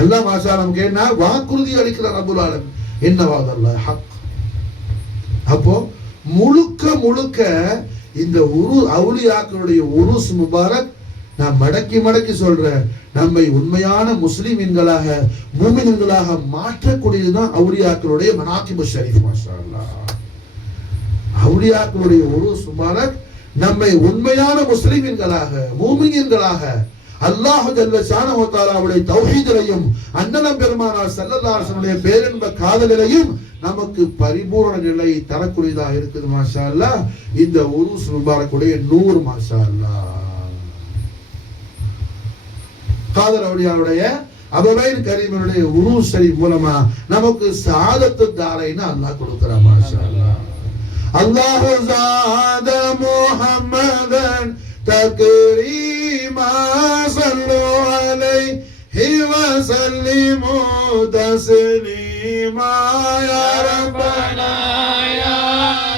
அல்லாஹ் மாஷா நமக்கு என்ன வாக்குறுதி அளிக்கிறார் ரப்பல் ஆலமீன், என்ன வாதல்லாஹ் ஹக். அப்போ முழுக்க இந்த அவுலியாக்களுடைய உருஸ் முபாரக் நான் மடக்கி சொல்றேன், நம்மை உண்மையான முஸ்லிம்களாக மூமின்களாக மாற்றக்கூடியதுதான் அவுலியாக்களுடைய மனாகிபு ஷரீஃப். மாஷா அல்லாஹ் அவுலியாக்களுடைய உருஸ் முபாரக் நம்மை உண்மையான முஸ்லிம்களாக மூமின்களாக அல்லாஹ் ஜல்ல ஷானஹு வ தஆலாவுடைய தௌஹீதிலையும் அன்னலம் பெருமானார் ஸல்லல்லாஹு அலைஹி வஸல்லம் பேரன்ப காதலிலையும் நமக்கு பரிபூரண நிலை தரக்கூடியதாக இருக்குது. மாஷா அல்லாஹ் இந்த உருஸ் முபாரக்குடைய நூர். மாஷா அல்லாஹ் காதர் அவுலியாவுடைய அபவைன் கரீமனுடைய உருஸ் ஷரீஃப் மூலமா நமக்கு சாதத்து தாரைன்னு அல்லாஹ் கொடுக்கிறான். மாஷா அல்லாஹ் அல்லாஹ் ஸாத முஹம்மதன் தக்ரீமா ஸல்லு அலைஹி வஸல்லிமு தஸ்லீமா யா ரப்பனா யா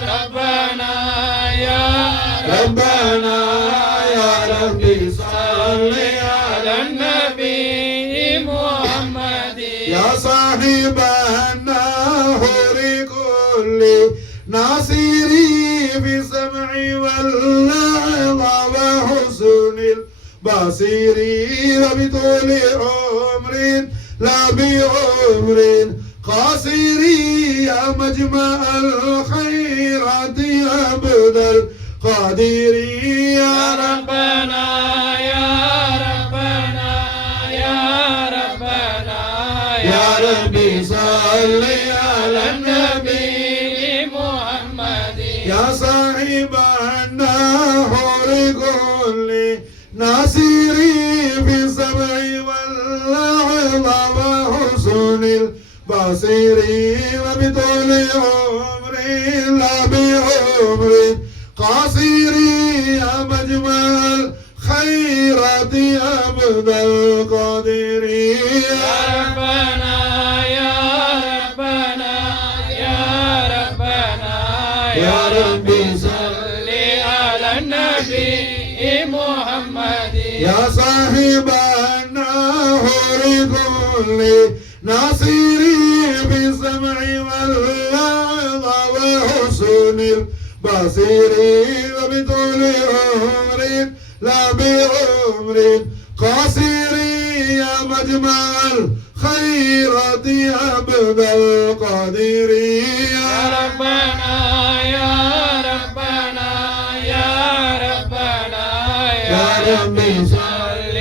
ரப்பனா யா ரப்பனா யா ரப்பி ஸல்லி அலன் நபி முஹம்மதி யா சாஹிபனா ஹுரி குல்லி நாசிரி பிஸ்மஇ வல்லஹா வஹுஸ்னில் بصيري وبطول عمر لا بعمر قاصري يا مجمع الخيرات يا عبد القادر يا ربنا يا ربنا يا ربنا يا ربي صل على النبي محمد يا صاحب النهر قل ناصري في السمع واللحظة وحسن البصير وبطول عمر لا بعمر قاصر يا مجمع الخيرات يا عبد القادر يا ربنا يا ربنا يا ربنا يا ربي صل على النبي محمد يا صاحب النهر كل ناصري بالسمع واللحظة وحسن البصير وبطول عمر لا بعمر قاصر يا مجمع الخيرات يا عبد القادر يا ربنا يا ربنا يا ربنا يا ربي صل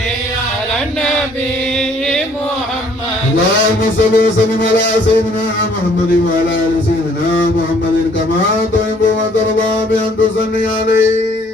على النبي محمد اللهم صل وسلم على سيدنا محمد وعلى ال سيدنا محمد كما تحب وترضى بأن تصلي عليه